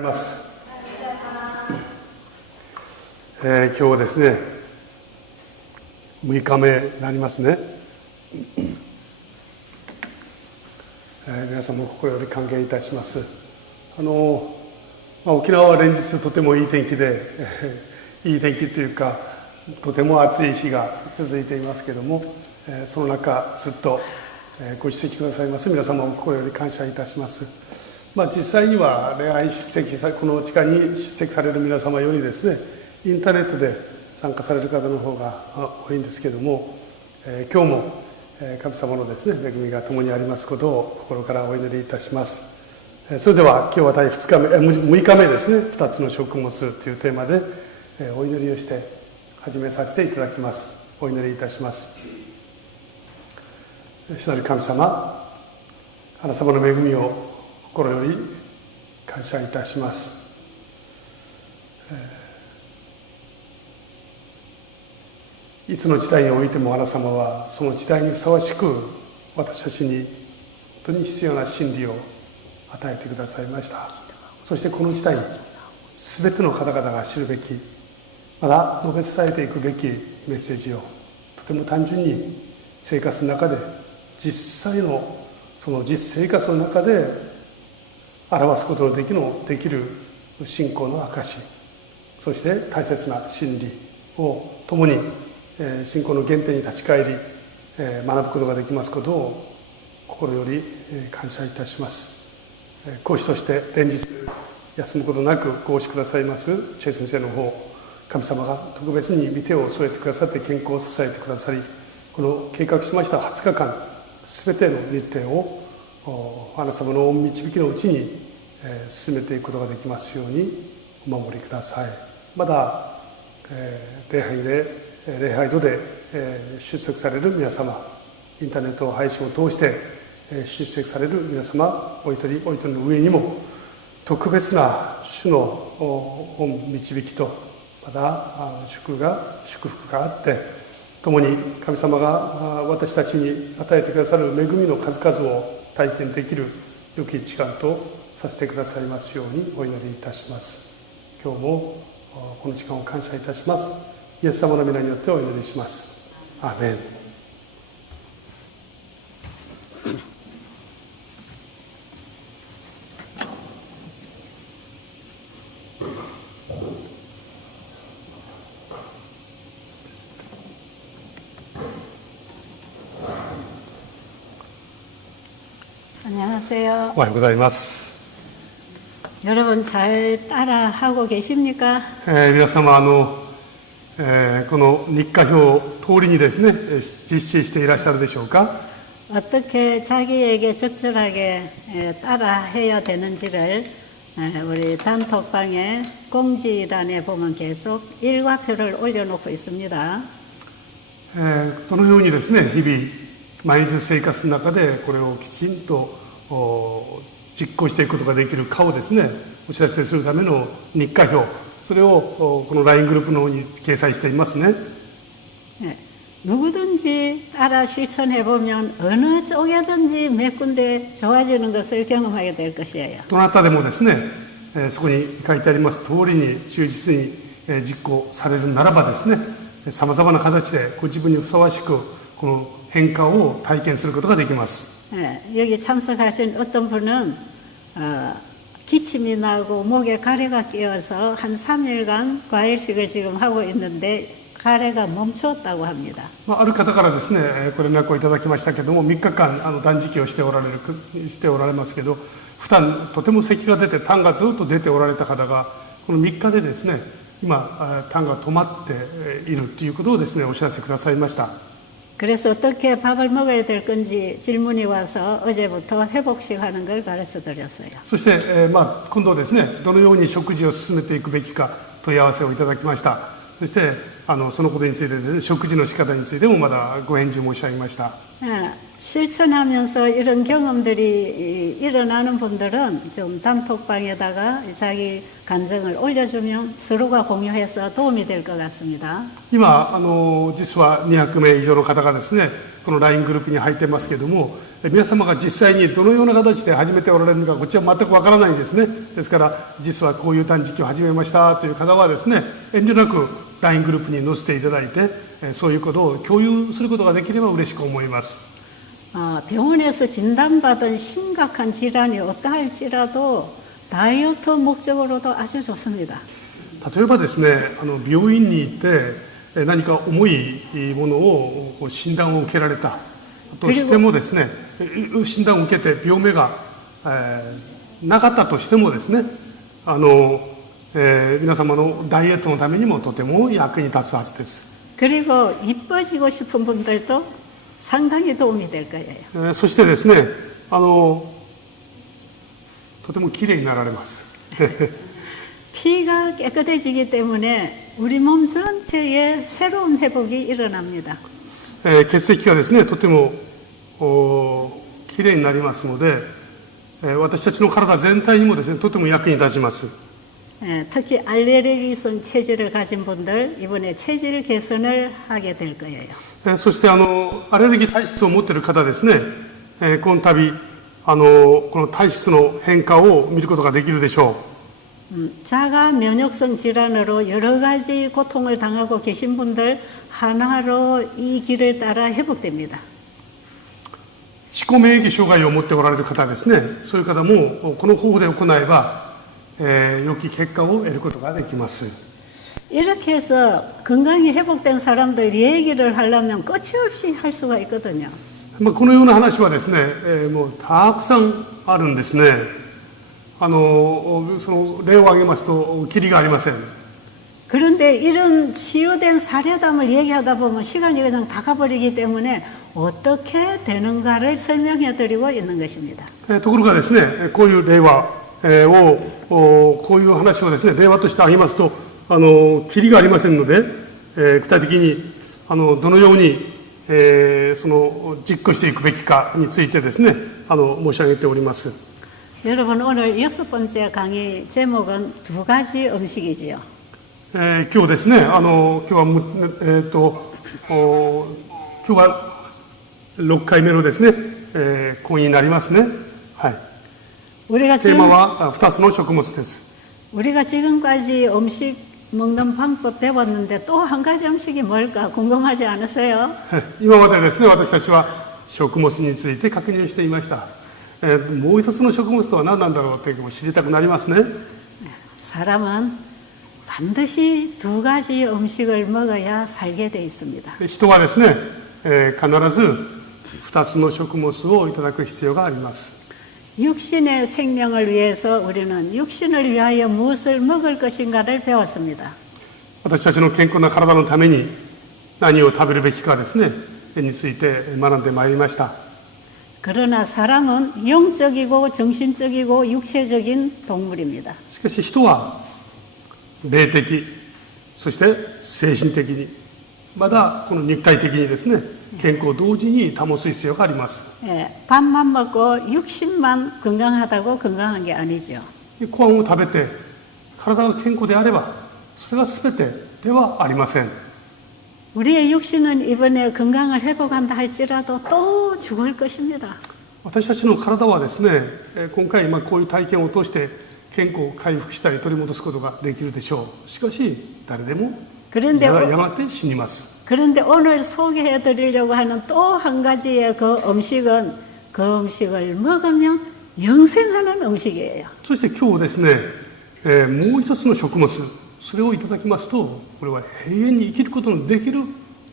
ます。今日はですね、6日目になりますね。皆さんも心より歓迎いたします。沖縄は連日とてもいい天気で、いい天気というかとても暑い日が続いていますけれども、その中ずっとご出席くださいます皆様も心より感謝いたします。実際には礼拝この地下に出席される皆様よりですね、インターネットで参加される方の方が多いんですけれども、今日も神様のですね恵みが共にありますことを心からお祈りいたします。それでは今日は第6日目ですね、2つの食物というテーマでお祈りをして始めさせていただきます。お祈りいたします。主なる神様、あなた様の恵みを心より感謝いたします。いつの時代においてもあなた様はその時代にふさわしく私たちに本当に必要な真理を与えてくださいました。そしてこの時代すべての方々が知るべき、まだ述べ伝えていくべきメッセージをとても単純に生活の中で実際のその実生活の中で表すことのできる信仰の証、そして大切な真理を共に信仰の原点に立ち返り学ぶことができますことを心より感謝いたします。講師として連日休むことなくご奉仕くださいますチェ先生の方、神様が特別に御手を添えてくださって健康を支えてくださり、この計画しました20日間全ての日程をあなた様の御導きのうちに進めていくことができますようにお守りください。まだ礼拝堂で出席される皆様、インターネット配信を通して出席される皆様、お一人お一人の上にも特別な主の導きとまた祝福があって、共に神様が私たちに与えてくださる恵みの数々を体験できる良き時間とさせてくださいますようにお祈りいたします。今日もこの時間を感謝いたします。イエス様の皆によってお祈りします。アーメン。안녕하세요.おはようございます。 여러분 잘 따라하고 계십니까? 皆様この日課表通りにですね実施していらっしゃるでしょうか。 어떻게 자기에게 적절하게 따라해야 되는지를 우리 단톡방에 공지란에 보면 계속 일과표를 올려놓고 있습니다. どのようにですね日々毎日生活の中でこれをきちんと実行していくことができるかをですねお知らせするための日課表、それをこの LINE グループの方に掲載していますね。 네, 누구든지 따라 실천해보면 어느 쪽에든지 몇 군데 좋아지는 것을 경험하게 될 것이에요. どなたでもですねそこに書いてあります通りに忠実に実行されるならばですね、さまざまな形でご自分にふさわしくこの変化を体験することができます。 네, 여기 참석하신 어떤 분은 기침이 나고 목에 가래가 끼어서 한 3일간 과일식을 지금 하고 있는데 가래가 멈췄다고 합니다. ある方からですねご連絡をいただきましたけども、3日間断食をしておられますけど、普段とても咳が出て痰がずっと出ておられた方がこの3日でですね今痰が止まっているということをですねお知らせくださいました。 그래서 어떻게 밥을 먹어야 될 건지 질문이 와서 어제부터 회복식 하는 걸 가르쳐 드렸어요. そして、今度ですねどのように食事を進めていくべきか問い合わせをいただきました。そしてそのことについてですね、食事の仕方についてもまだご返事申し上げました。 실천하면서 이런 경험들이 일어나는 분들은 좀 단톡방에다가 자기 간증을 올려주면 서로가 공유해서 도움이 될 것 같습니다. 今実は200名以上の方がですね、この LINE グループに入ってますけれども、皆様が実際にどのような形で始めておられるのか、こっちは全くわからないんですね。ですから、実はこういう断食を始めましたという方はですね、遠慮なく LINE グループに載せていただいて、そういうことを共有することができれば嬉しく思います。 병원에서 진단받은 심각한 질환이 어떠할지라도 다이어트 목적으로도 아주 좋습니다. 例えばですね、病院に行って何か重いものを診断を受けられたとしてもですね、診断を受けて病名がなかったとしてもですね、皆様のダイエットのためにもとても役に立つはずです。 그리고 이뻐지고 싶은 분들도 상당히 도움이 될 거예요. そしてですね、とてもきれいになられます。 피가 깨끗해지기 때문에 우리 몸 전체에 새로운 회복이 일어납니다. 血液がですね、とてもきれいになりますので、私たちの体全体にもですね、とても役に立ちます。 특히 알레르기성 체질을 가진 분들 이번에 체질 개선을 하게 될 거예요. そしてアレルギー体質を持っている方ですね、この度この体質の変化を見ることができるでしょう。 자가 면역성 질환으로 여러 가지 고통을 당하고 계신 분들 하나로 이 길을 따라 회복됩니다. 自己免疫障害を持っておられる方ですね、そういう方もこの方法で行えば、良き結果を得ることができます。 이렇게 해서 건강이 회복된 사람들 얘기를 하려면 끝이 없이 할 수가 있거든요. このような話はですね、もうたくさんあるんですね。その例を挙げますとキリがありません。 그런데 이런 치유된 사례담을 얘기하다 보면 시간이 그냥 다 가버리기 때문에 어떻게 되는가를 설명해 드리고 있는 것입니다. ところがですね、こういう例話こういう話をですね、例話として挙げますと、キリがありませんので、具体的にどのように、その実行していくべきかについてですね、申し上げております。 여러분 오늘 6번째 강의 제목은 두 가지 음식이지요. 今日ですね、今日は6回目のですね、講義になりますね。はい。 우리가 テーマは2つの食物です。 우리가 지금까지 음식 먹는 방법 배웠는데 또 한 가지 음식이 뭘까 궁금하지 않으세요? 今までですね、私たちは食物について確認していました。もう一つの食物とは何なんだろうって知りたくなりますね。 사람은 반드시 두 가지 음식을 먹어야 살게 돼 있습니다. 人はですね、必ず2つの食物をいただく必要があります。 육신의 생명을 위해서 우리는 육신을 위하여 무엇을 먹을 것인가를 배웠습니다. 私たちの健康な体のために何を食べるべきかですね、について学んでまいりました。 그러나 사람은 영적이고 정신적이고 육체적인 동물입니다. しかし人は霊的、そして精神的に、まだこの肉体的にですね、健康を同時に保つ必要があります。 밥만 먹고 육신만 건강하다고 건강한 게 아니죠. ご飯を食べて体が健康であればそれが全てではありません。 우리의 육신은 이번에 건강을 회복한다 할지라도 또 죽을 것입니다. 私たちの体はですね、今回こういう体験を通して健康を回復したり取り戻すことができるでしょう。しかし誰でもやがて死にます。 그런데 오늘 소개해 드리려고 하는 또 한 가지의 그 음식은 그 음식을 먹으면 영생하는 음식이에요. そして今日ですね、もう一つの食物、それをいただきますと、これは永遠に生きることのできる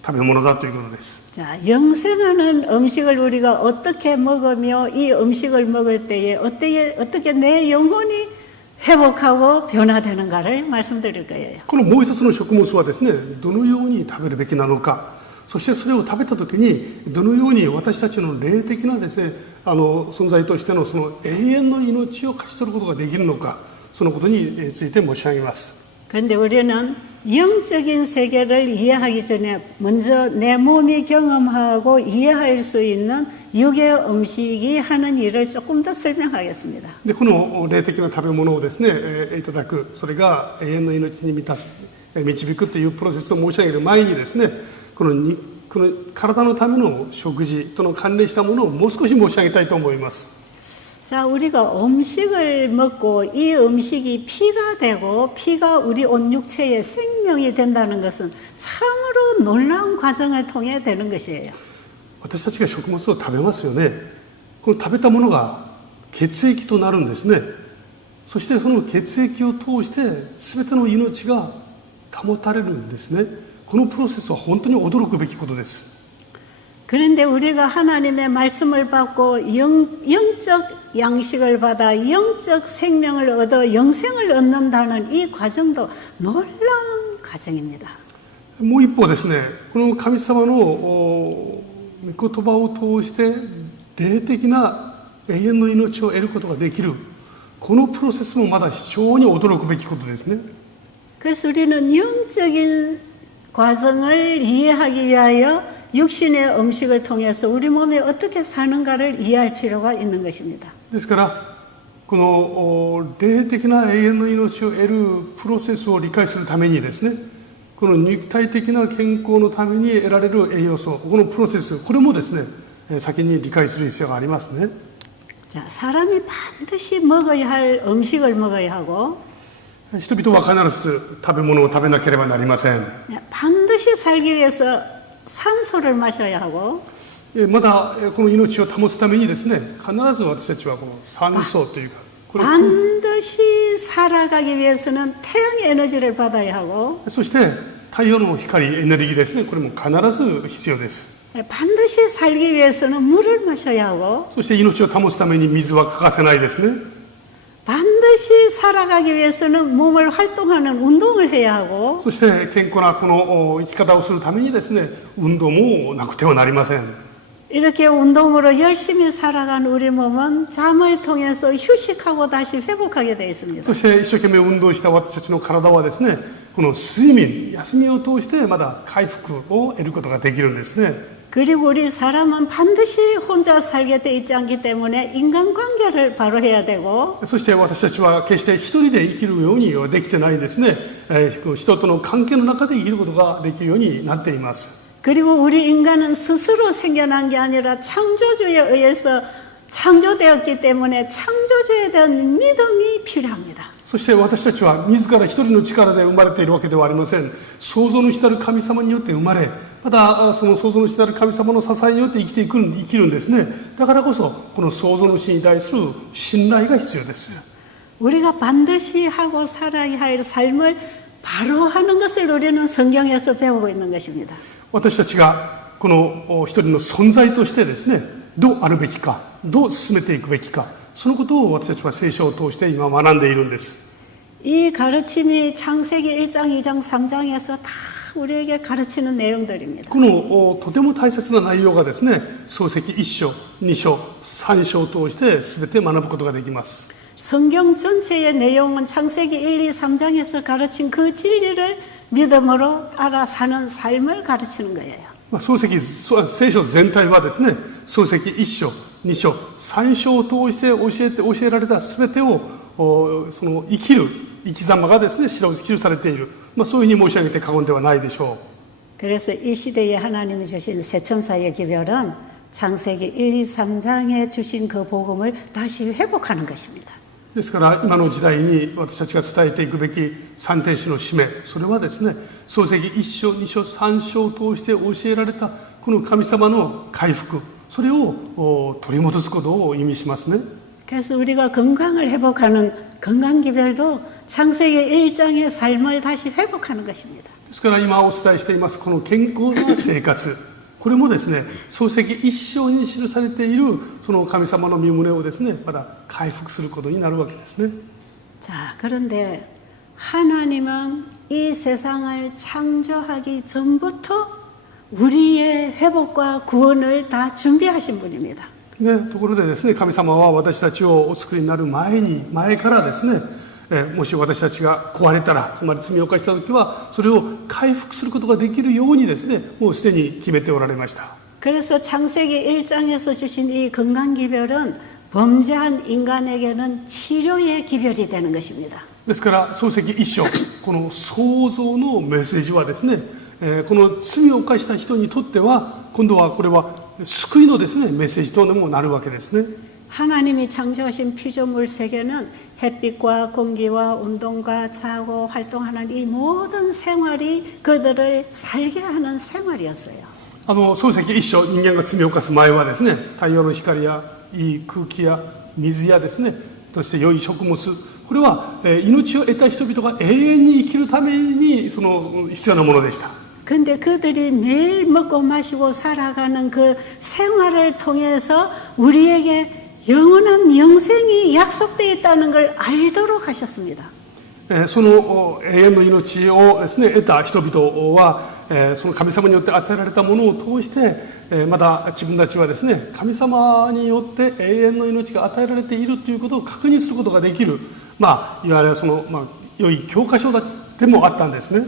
食べ物だということです。 자, 영생하는 음식을 우리가 어떻게 먹으며 이 음식을 먹을 때에 어떻게 내 영혼이 회복하고 변화되는가를 말씀드릴 거예요. このもう一つの食物はですね、どのように食べるべきなのか、そしてそれを食べたときにどのように私たちの霊的なですね、存在としてのその永遠の命を勝ち取ることができるのか、そのことについて申し上げます。 그런데 우리는 영적인 세계를 이해하기 전에 먼저 내 몸이 경험하고 이해할 수 있는 육의 음식이 하는 일을 조금 더 설명하겠습니다. でこの霊的な食べ物をですね、いただく、それが永遠の命に満たす、導くというプロセスを申し上げる前にですね、この体のための食事との関連したものをもう少し申し上げたいと思います。 자, 우리가 음식을 먹고 이 음식이 피가 되고 피가 우리 온 육체의 생명이 된다는 것은 참으로 놀라운 과정을 통해 되는 것이에요. 私たちが食物を食べますよね。この食べたものが血液となるんですね。そしてその血液を通して全ての命が保たれるんですね。このプロセスは本当に驚くべきことです。 그런데 우리가 하나님의 말씀을 받고 영적 양식을 받아 영적 생명을 얻어 영생을 얻는다는 이 과정도 놀라운 과정입니다. もう一方ですね、この神様の御言葉を通して霊的な永遠の命を得ることができる、このプロセスもまだ非常に驚くべきことですね。 그래서 우리는 영적인 과정을 이해하기 위하여 육신의 음식을 통해서 우리 몸이 어떻게 사는가를 이해할 필요가 있는 것입니다. ですからこの霊的な永遠の命を得るプロセスを理解するためにですね、この肉体的な健康のために得られる栄養素、このプロセス、これもですね先に理解する必要がありますね。 자, 사람이 반드시 먹어야 할 음식을 먹어야 하고 人々は必ず食べ物を食べなければなりません。 반드시 살기 위해서 산소를 마셔야 하고 まだこの命を保つためにですね、必ず私たちはこの酸素というか、これ 반드시 살아가기 위해서는 태양의 에너지를 받아야 하고 そして太陽の光エネルギーですね、これも必ず必要です。 반드시 살기 위해서는 물을 마셔야 하고 そして命を保つために水は欠かせないですね。 반드시 살아가기 위해서는 몸을 활동하는 운동을 해야 하고 そして健康なこの生き方をするためにですね、運動もなくてはなりません。 이렇게 운동으로 열심히 살아간 우리 몸은 잠을 통해서 휴식하고 다시 회복하게 되어 있습니다. そして一生懸命運動した私たちの体はですね、この睡眠、休みを通してまだ回復を得ることができるんですね。 그리고 우리 사람은 반드시 혼자 살게 돼 있지 않기 때문에 인간관계를 바로 해야 되고 そして私たちは決して一人で生きるようにはできてないですね。人との関係の中で生きることができるようになっています。 그리고 우리 인간은 스스로 생겨난 게 아니라 창조주에 의해서 창조되었기 때문에 창조주에 대한 믿음이 필요합니다. そして私たちは自ら一人の力で生まれているわけではありません。創造主なる神様によって生まれ、またその創造主なる神様の支えによって生きるんですね。だからこそこの創造主に対する信頼が必要です。 우리가 반드시 하고 살아야 할 삶을 바로 하는 것을 우리는 성경에서 배우고 있는 것입니다. 私たちがこの一人の存在としてですね、どうあるべきか、どう進めていくべきか、そのことを私たちは聖書を通して今学んでいるんです。 이 가르침이 창세기 1장, 2장, 3장에서 다 우리에게 가르치는 내용들입니다. このとても大切な内容がですね、創世記1章、2章、3章を通して全て学ぶことができます。 성경 전체의 내용은 창세기 1, 2, 3장에서 가르친 그 진리를 믿음으로 알아 사는 삶을 가르치는 거예요. 聖書全体はですね、創世記1章、2章、3章を通して教えられた全てをその生きる生き様がですね、記されている、そういうふうに申し上げて過言ではないでしょう。 그래서 이 시대에 하나님이 주신 세천사의 기별은 창세기 1, 2, 3장에 주신 그 복음을 다시 회복하는 것입니다. ですから今の時代に私たちが伝えていくべき三天使の使命、それはですね、創世記1章、2章、3章を通して教えられたこの神様の回復、それを取り戻すことを意味しますね。 그래서 우리가 건강을 회복하는 건강기별도 창세기 1장의 삶을 다시 회복하는 것입니다. ですから今お伝えしていますこの健康な生活、これもですね、創世記1章に記されているその神様の御胸をですね、まだ回復することになるわけですね。 자, 그런데 하나님은 이 세상을 창조하기 전부터 우리의 회복과 구원을 다 준비하신 분입니다. ね、ところでですね、神様は私たちをお救いになる前からですね、もし私たちが壊れたら、つまり罪を犯したときは、それを回復することができるようにですね、もうすでに決めておられました。 그래서 창세기 1장에서 주신 이 건강기별은 범죄한 인간에게는 치료의 기별이 되는 것입니다. ですから創世記1章、この創造のメッセージはですね、この罪を犯した人にとっては、今度はこれは救いのですね、メッセージとでもなるわけですね。 하나님이 창조하신 피조물 세계는 햇빛과 공기와 운동과 자고 활동하는 이 모든 생활이 그들을 살게 하는 생활이었어요. 創世記1章、人間が罪を犯す前はですね、太陽の光やいい空気や水やですね、そして良い食物、これは命を得た人々が永遠に生きるためにその必要なものでした。 근데 그들이 매일 먹고 마시고 살아가는 그 생활을 통해서 우리에게 영원한 영생이 약속되어 있다는 걸 알도록 하셨습니다. その永遠の命をですね、得た人々は、その神様によって与えられたものを通して、まだ自分たちはですね、神様によって永遠の命が与えられているということを確認することができる、いわゆるその、良い教科書でもあったんですね。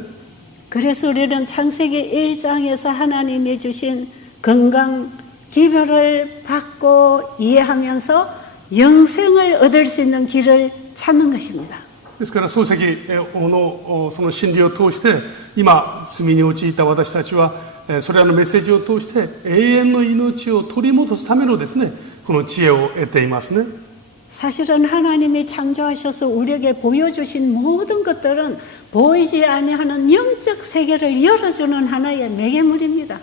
그래서 우리는 창세기 1장에서 하나님이 주신 건강 기별을 받고 이해하면서 영생을 얻을 수 있는 길을 찾는 것입니다. ですから漱石のその真理を通して今罪に陥った私たちはそれらのメッセージを通して永遠の命を取り戻すためのですねこの知恵を得ていますね。 사실은 하나님이 창조하셔서 우리에게 보여주신 모든 것들은 보이지 아니하는 영적 세계를 열어주는 하나의 매개물입니다.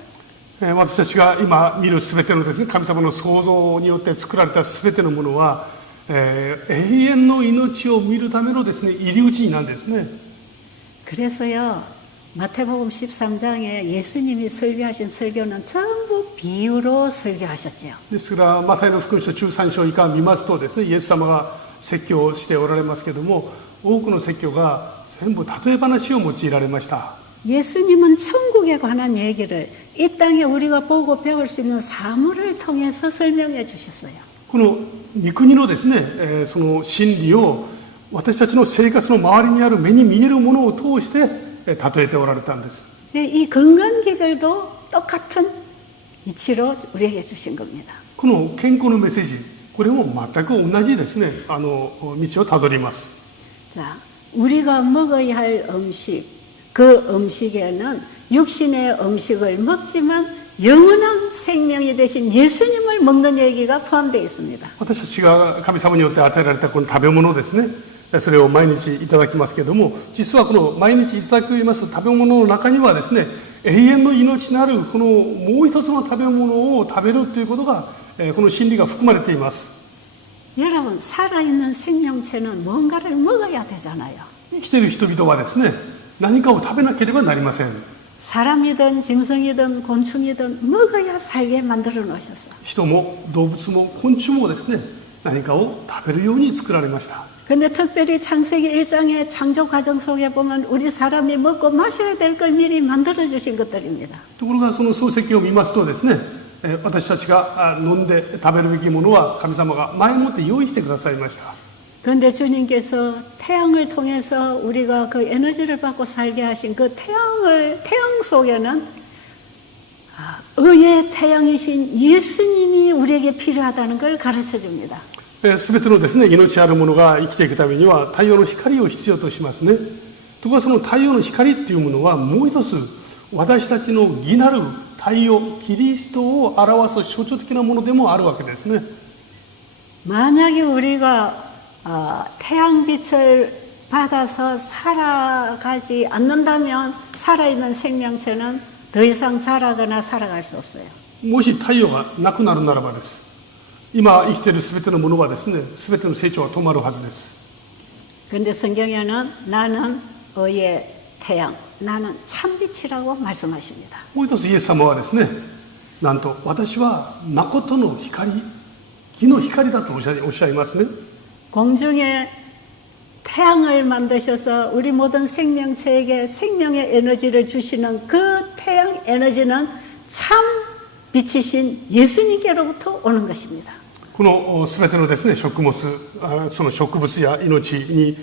私たちが今見るすべてのですね神様の創造によって作られたすべてのものは永遠の命を見るためのですね入り口なんですね。 그래서요 마태복음 13장에 예수님이 설교하신 설교는 전부 비유로 설교하셨죠. ですからマタイの福音書13章以下を見ますとですねイエス様が説教をしておられますけれども多くの説教が全部例え話を用いられました。 예수님은 천국에 관한 얘기를 이 땅에 우리가 보고 배울 수 있는 사물을 통해서 설명해 주셨어요. この御国のですね、その真理を私たちの生活の周りにある目に見えるものを通して例えておられたんです。 이 건강기별도 똑같은 이치로 우리에게 주신 겁니다. この健康のメッセージ、これも全く同じですね、道をたどります。 자, 우리가 먹어야 할 음식, 그 음식에는 육신의 음식을 먹지만 영원한 생명이 되신 예수님을 먹는 얘기가 포함되어 있습니다. 私たちが神様によって与えられたこの食べ物ですね、それを毎日いただきますけれども、実はこの毎日いただきます食べ物の中にはですね、永遠の命なるこのもう一つの食べ物を食べるということが、この真理が含まれています。 여러분, 살아있는 생명체는 뭔가를 먹어야 되잖아요. 生きている人々はですね、何かを食べなければなりません。 사람이든 짐승이든 곤충이든 먹어야 살게 만들어 놓으셨어요. 人も動物も昆虫もですね、何かを食べるように作られました。 근데 특별히 창세기 1장의 창조 과정 속에 보면 우리 사람이 먹고 마셔야 될 걸 미리 만들어 주신 것들입니다. ところがその漱石を見ますとですね、私たちが飲んで食べるべきものは神様が前もって用意してくださいました。 그런데 주님께서 태양을 통해서 우리가 그 에너지를 받고 살게 하신 그 태양 속에는 의의 태양이신 예수님이 우리에게 필요하다는 걸 가르쳐 줍니다. すべてのですね、命あるものが生きていくためには太陽の光を必要としますね。ところがその太陽の光っていうものはもう一つ私たちの義なる太陽、キリストを表す象徴的なものでもあるわけですね。 만약에 우리가 태양빛을 받아서 살아가지 않는다면 살아있는 생명체는 더 이상 자라거나 살아갈 수 없어요. もし太陽がなくなるならばです。今生きているすべてのものはですね、すべての成長は止まるはずです。 그런데 성경에는 나는 의의 태양, 나는 참빛이라고 말씀하십니다. もう一つイエス様はですね、なんと私は誠の光、義の光だとおっしゃいますね。 공중에 태양을 만드셔서 우리 모든 생명체에게 생명의 에너지를 주시는 그 태양 에너지는 참 빛이신 예수님께로부터 오는 것입니다. この全てのですね、食物、その植物や命に、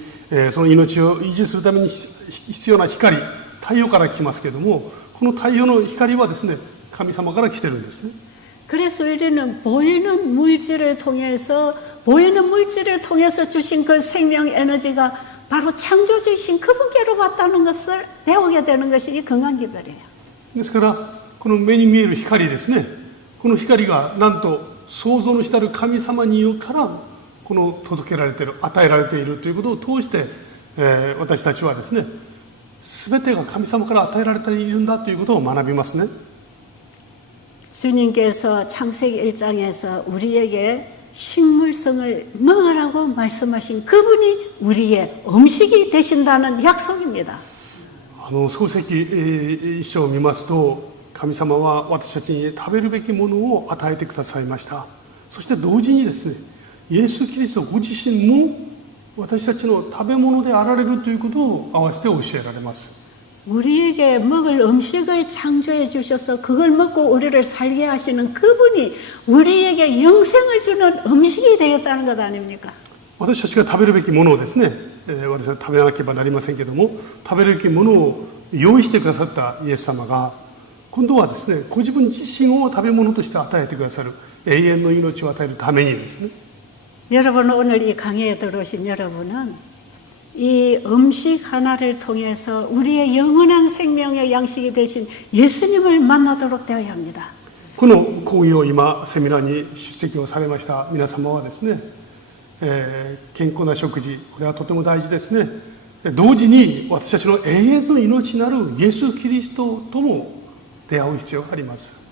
その命を維持するために必要な光、太陽から来ますけれども、この太陽の光はですね、神様から来てるんですね。 그래서 우리는 보이는 물질을 통해서 주신 그 생명 에너지가 바로 창조주신 그분께로 왔다는 것을 배우게 되는 것이 이 건강기별이에요. ですから、この目に見える光ですね、この光がなんと創造主たる神様によるからこの届けられている、与えられているということを通して、私たちはですね、全てが神様から与えられているんだということを学びますね。 주님께서 창세기 1장에서 우리에게 식물성을 먹으라고 말씀하신 그분이 우리의 음식이 되신다는 약속입니다. 創世記一章を見ますと、神様は私たちに食べるべきものを与えてくださいました。そして同時にですね、イエス・キリストご自身も私たちの食べ物であられるということを合わせて教えられます。 우리에게 먹을 음식을 창조해 주셔서 그걸 먹고 우리를 살게 하시는 그분이 우리에게 영생을 주는 음식이 되겠다는 것 아닙니까? 私たちが食べるべきものをですね、私は食べなければなりませんけれども、食べるべきものを用意してくださったイエス様が、今度はですね、ご自分自身を食べ物として与えてくださる、永遠の命を与えるためにですね。 여러분, 오늘 이 강의에 들어오신 여러분은 이 음식 하나를 통해서 우리의 영원한 생명의 양식이 되신 예수님을 만나도록 되어야 합니다. この講義を今セミナーに出席をされました皆様はですね、健康な食事、これはとても大事ですね。同時に私たちの永遠の命なるイエス・キリストとも出会う必要があります。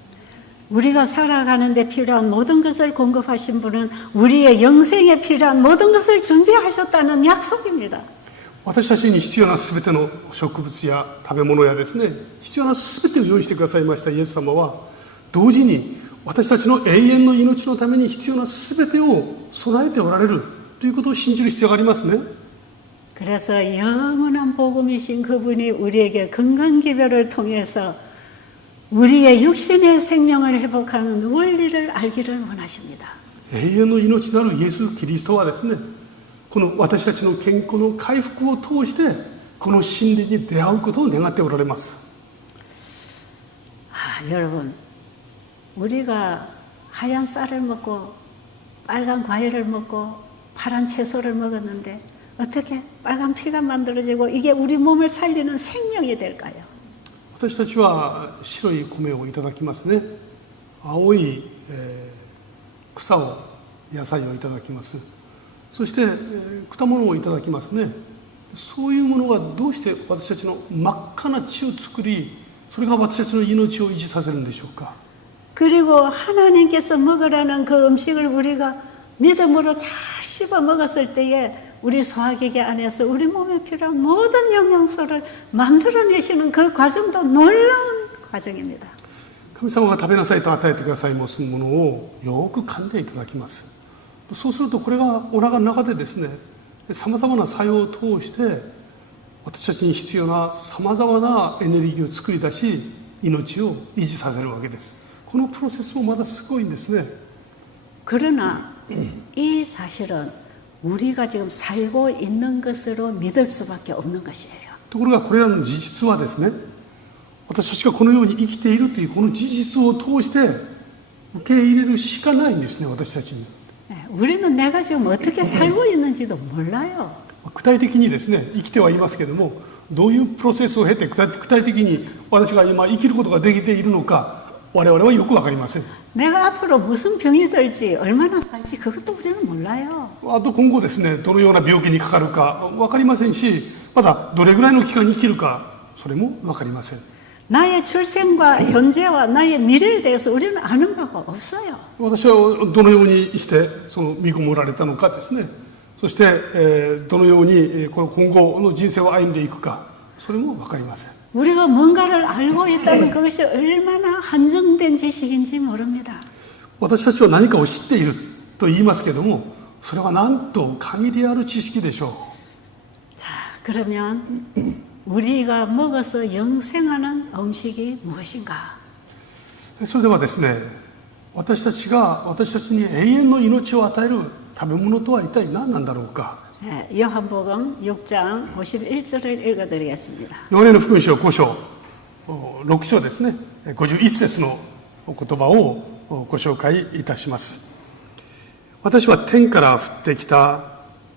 우리가 살아가는 데 필요한 모든 것을 공급하신 분은 우리의 영생에 필요한 모든 것을 준비하셨다는 약속입니다. 私たちに必要なすべての植物や食べ物やですね、必要なすべてを用意してくださいましたイエス様は、同時に私たちの永遠の命のために必要なすべてを備えておられるということを信じる必要がありますね。 그래서 영원한 복음이신 그분이 우리에게 건강기별을 통해서 우리의 육신의 생명을 회복하는 원리를 알기를 원하십니다. 永遠の命なるイエス・キリストはですね、この私たちの健康の回復を通してこの真理に出会うことを願っておられます。 여러분, 우리가 하얀 쌀을 먹고 빨간 과일을 먹고 파란 채소를 먹었는데 어떻게 빨간 피가 만들어지고 이게 우리 몸을 살리는 생명이 될까요? 私たちは白い米をいただきますね。青い、草を、野菜をいただきます。そして、果物をいただきますね。そういうものがどうして私たちの真っ赤な血を作り、それが私たちの命を維持させるんでしょうか。 그리고 하나님께서 먹으라는 그 음식을 우리가 믿음으로 잘 씹어 먹었을 때에 우리 소화기계 안에서 우리 몸에 필요한 모든 영양소를 만들어내시는 그 과정도 놀라운 과정입니다. 神様が食べなさいと与えてくださいますものをよく噛んでいただきます。そうするとこれがお腹の中でですね、さまざまな作用を通して私たちに必要なさまざまなエネルギーを作り出し、命を維持させるわけです。このプロセスもまだすごいんですね。 그러나 이 사실은 우리가 지금 살고 있는 것으로 믿을 수밖에 없는 것이에요. ところがこれらの事実はですね、私たちがこのように生きているというこの事実を通して受け入れるしかないんですね、私たちに。 우리는 내가 지금 어떻게 살고 있는지도 몰라요. 具体的にですね、生きてはいますけれども、どういうプロセスを経て具体的に私が今生きることができているのか、我々はよくわかりません。 내가 앞으로 무슨 병이 들지 얼마나 살지 그것도 우리는 몰라요. あと今後ですね、どのような病気にかかるかわかりませんし、まだどれぐらいの期間に生きるか、それもわかりません。 나의 출생과 현재와 나의 미래에 대해서 우리는 아는 바가 없어요. 私はどのようにしてその見込まれたのかですね、そして、どのようにこの今後の人生を歩んでいくか、それもわかりません。 우리가 뭔가를 알고 있다는 그것이 얼마나 한정된 지식인지 모릅니다. 私たちは何かを知っていると言いますけれども、それはなんと限りある知識でしょ 자, 그러면 우리가 먹어서 영생하는 음식이 무엇인가? う。それではですね、私たちに永遠の命を与える食べ物とは一体何なんだろうか。 요한복음 6장 51절을 읽어드리겠습니다. ヨハネの福音書5章、6章ですね、51節の言葉をご紹介いたします。私は天から降ってきた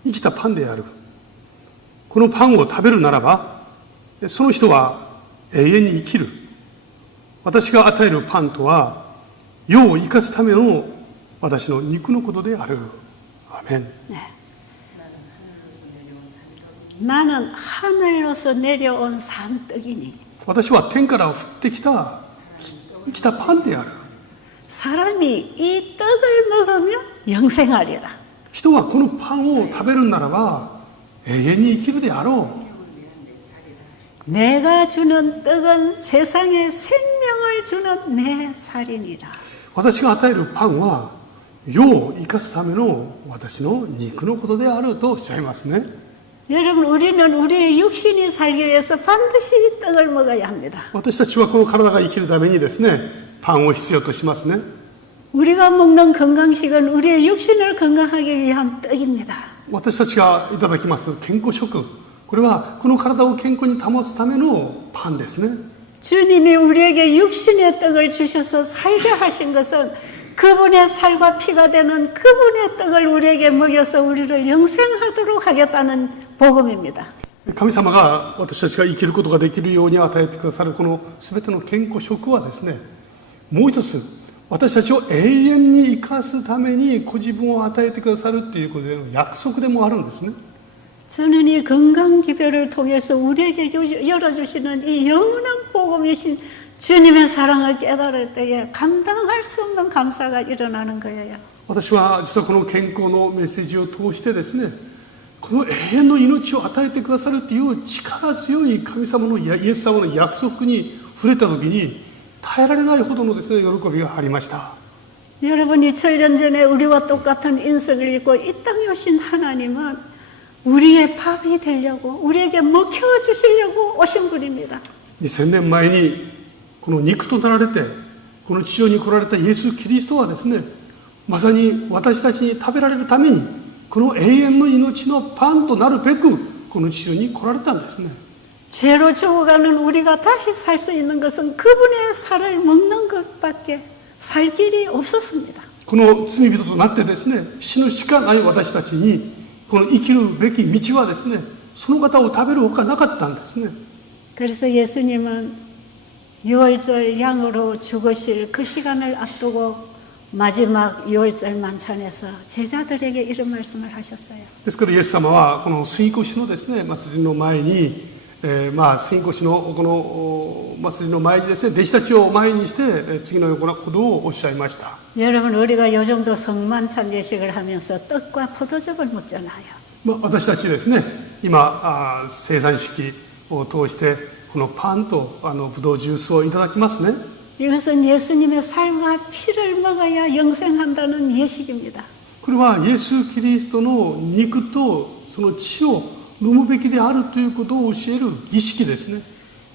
生きたパンである。このパンを食べるならば、その人は永遠に生きる。私が与えるパンとは、世を生かすための私の肉のことである。アーメン。 나는 하늘로서 내려온 산떡이니 私は天から降ってきた生きたパンである。 사람이 이 떡을 먹으면 영생하리라. 人はこのパンを食べるならば永遠に生きるであろう。 내가 주는 떡은 세상에 생명을 주는 내 살이니라. 私が与えるパンは世を生かすための私の肉のことであるとおっしゃいますね。 여러분, 우리는 우리의 육신이 살기 위해서 반드시 떡을 먹어야 합니다. 私たちはこの体が生きるためにですね、パンを必要としますね。 우리가 먹는 건강식은 우리의 육신을 건강하기 위한 떡입니다. 私たちがいただきます健康食、これはこの体を健康に保つためのパンですね。 주님이 우리에게 육신의 떡을 주셔서 살게 하신 것은 그분의 살과 피가 되는 그분의 떡을 우리에게 먹여서 우리를 영생하도록 하겠다는 복음입니다. 神様が私たちが生きることができるように与えてくださるこの全ての健康食はですね、もう一つ私たちを永遠に生かすためにご自分を与えてくださるということでの約束でもあるんですね。 저는 이 건강기별을 통해서 우리에게 열어주시는 이 영원한 복음이신 주님의 사랑을 깨달을 때에 감당할 수 없는 감사가 일어나는 거예요. 私は実はこの健康のメッセージを通してですね、この永遠の命を与えてくださるという力強い神様のイエス様の約束に触れた時に耐えられないほどのですね、喜びがありました。 여러분이 2000년 전에 우리와 똑같은 인성을 입고 이 땅에 오신 하나님은 우리의 밥이 되려고 우리에게 먹혀주시려고 오신 분입니다. 2000年前にこの肉となられてこの地上に来られたイエス・キリストはですね、まさに私たちに食べられるためにこの永遠の命のパンとなるべくこの地上に来られたんですね。 죄로 죽어가는 우리가 다시 살 수 있는 것은 그분의 살을 먹는 것밖에 살 길이 없었습니다. この罪人となってですね、死ぬしかない私たちにこの生きるべき道はですね、その方を食べるほかなかったんですね。 그래서 예수님은 6월절 양으로 죽으실 그 시간을 앞두고 마지막 6월절 만찬에서 제자들에게 이런 말씀을 하셨어요. ですからイエス様はこの杉越のですね、祭りの前に、杉越のこの祭りの前にですね、弟子たちを前にして次のようなことをおっしゃいました。 여러분, 우리가 요 정도 성만찬 예식을 하면서 떡과 포도즙을 먹잖아요. 私たちですね、今生産式を通してこのパンとブドウジュースをいただきますね。 이것은 예수님의 살과 피를 먹어야 영생한다는 예식입니다. これはイエス・キリストの肉とその血を飲むべきであるということを教える儀式ですね。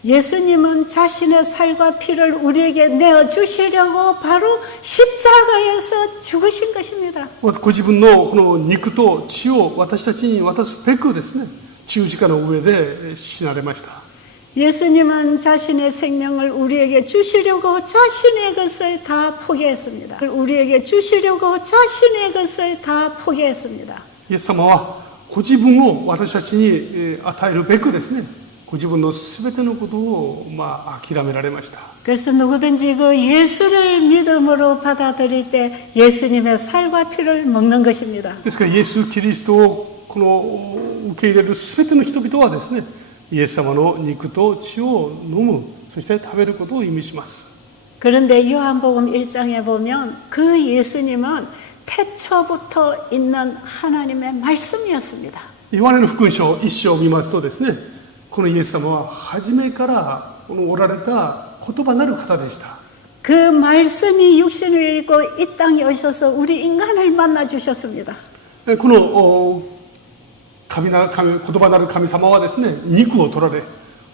예수님은 자신의 살과 피를 우리에게 내어주시려고 바로 십자가에서 죽으신 것입니다. ご自分のこの肉と血を私たちに渡すべくですね、十字架の上で死なれました。 예수님은 자신의 생명을 우리에게 주시려고 자신의 것을 다 포기했습니다. 우리에게 주시려고 자신의 것을 다 포기했습니다. イエス様はご自分を私たちに与えるべくですね、ご自分のすべてのことを諦められました。 그래서 누구든지 그 예수를 믿음으로 받아들일 때 예수님의 살과 피를 먹는 것입니다. ですからイエス・キリストをこの受け入れるすべての人々はですね、イエス様の肉と血を飲む、そして食べることを意味します。 그런데 요한복음 1장에 보면 그 예수님은 태초부터 있는 하나님의 말씀이었습니다. ヨハネの福音書1章を見ますとですね、このイエス様は初めからおられた言葉なる方でした。 그 말씀이 육신을 입고 이 땅에 오셔서 우리 인간을 만나 주셨습니다. この言葉なる神様はですね、肉を取られ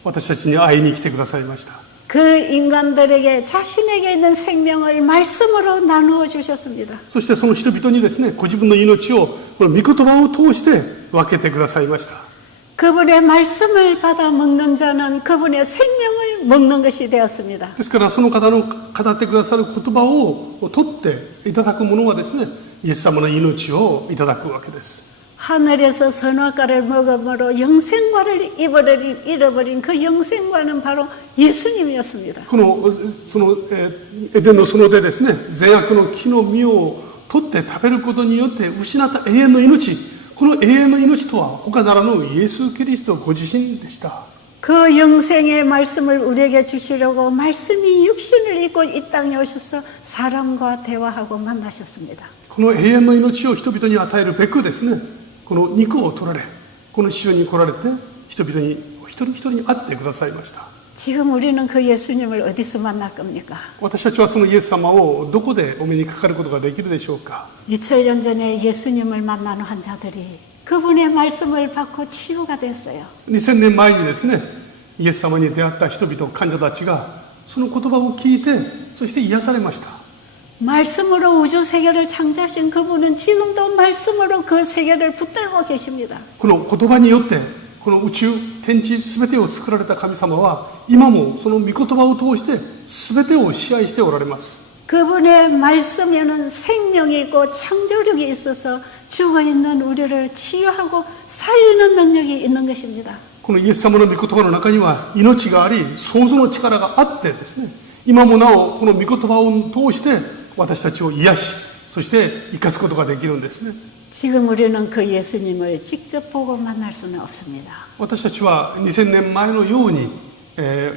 私たちに会いに来てくださいました。그 인간들에게 자신에게 있는 생명을 말씀으로 나누어 주셨습니다. そしてその人々にですね、ご自分の命をこの御言葉を通して分けてくださいました。 그분의 말씀을 받아 먹는 자는 그분의 생명을 먹는 것이 되었습니다. ですからその方の語ってくださる言葉を取っていただく者はですね、イエス様の命をいただくわけです。 하늘에서 선악과를 먹음으로 영생과를 잃어버린 그 영생과는 바로 예수님이었습니다. このエデンの園でですね、善悪の木の実を取って食べることによって失った永遠の命、この永遠の命とは他ならぬイエス・キリストご自身でした。 그 영생의 말씀을 우리에게 주시려고 말씀이 육신을 입고 이 땅에 오셔서 사람과 대화하고 만나셨습니다. この永遠の命を人々に与えるべくですね、この肉を取られ、この地上に来られて人々に一人一人に会ってくださいました。 지금 우리는 그 예수님을 어디서 만날 겁니까? 私たちはそのイエス様をどこでお目にかかることができるでしょうか。 2000년 전에 예수님을 만나는 환자들이 그분의 말씀을 받고 치유가 됐어요. 2000年前にですね、イエス様に出会った人々、患者たちがその言葉を聞いて、そして癒されました。 말씀으로 우주 세계를 창조하신 그분은 지금도 말씀으로 그 세계를 붙들고 계십니다. この言葉によってこの宇宙天地すべてを作られた神様は今もその御言葉を通してすべてを支配しておられます。 그분의 말씀에는 생명이 있고 창조력이 있어서 죽어있는 우리를 치유하고 살리는 능력이 있는 것입니다. このイエス様の御言葉の中には命があり創造の力があってですね、今もなおこの御言葉を通して私たちを癒し、そして生かすことができるんですね。 지금 우리는 그 예수님을 직접 보고 만날 수는 없습니다. 私たちは2000年前のように、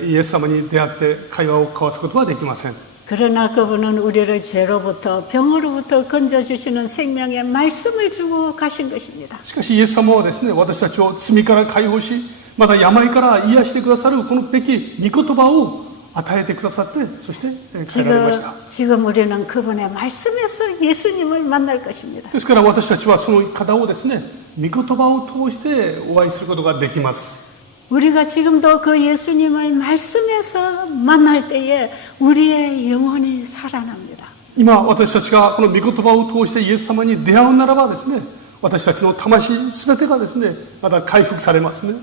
イエス様に出会って会話を交わすことはできません。 그러나 그분은 우리를 죄로부터 병으로부터 건져주시는 생명의 말씀을 주고 가신 것입니다. しかしイエス様はですね、私たちを罪から解放し、また病から癒してくださるこのべき御言葉を与えてくださって、そして帰られました。 지금 우리는 그분의 말씀에서 예수님을 만날 것입니다. ですから私たちはその方をですね、御言葉を通してお会いすることができます。 우리가 지금도 그 예수님을 말씀에서 만날 때에 우리의 영혼이 살아납니다. 今私たちがこの御言葉を通してイエス様に出会うならばですね、私たちの魂すべてがですね、また回復されますね。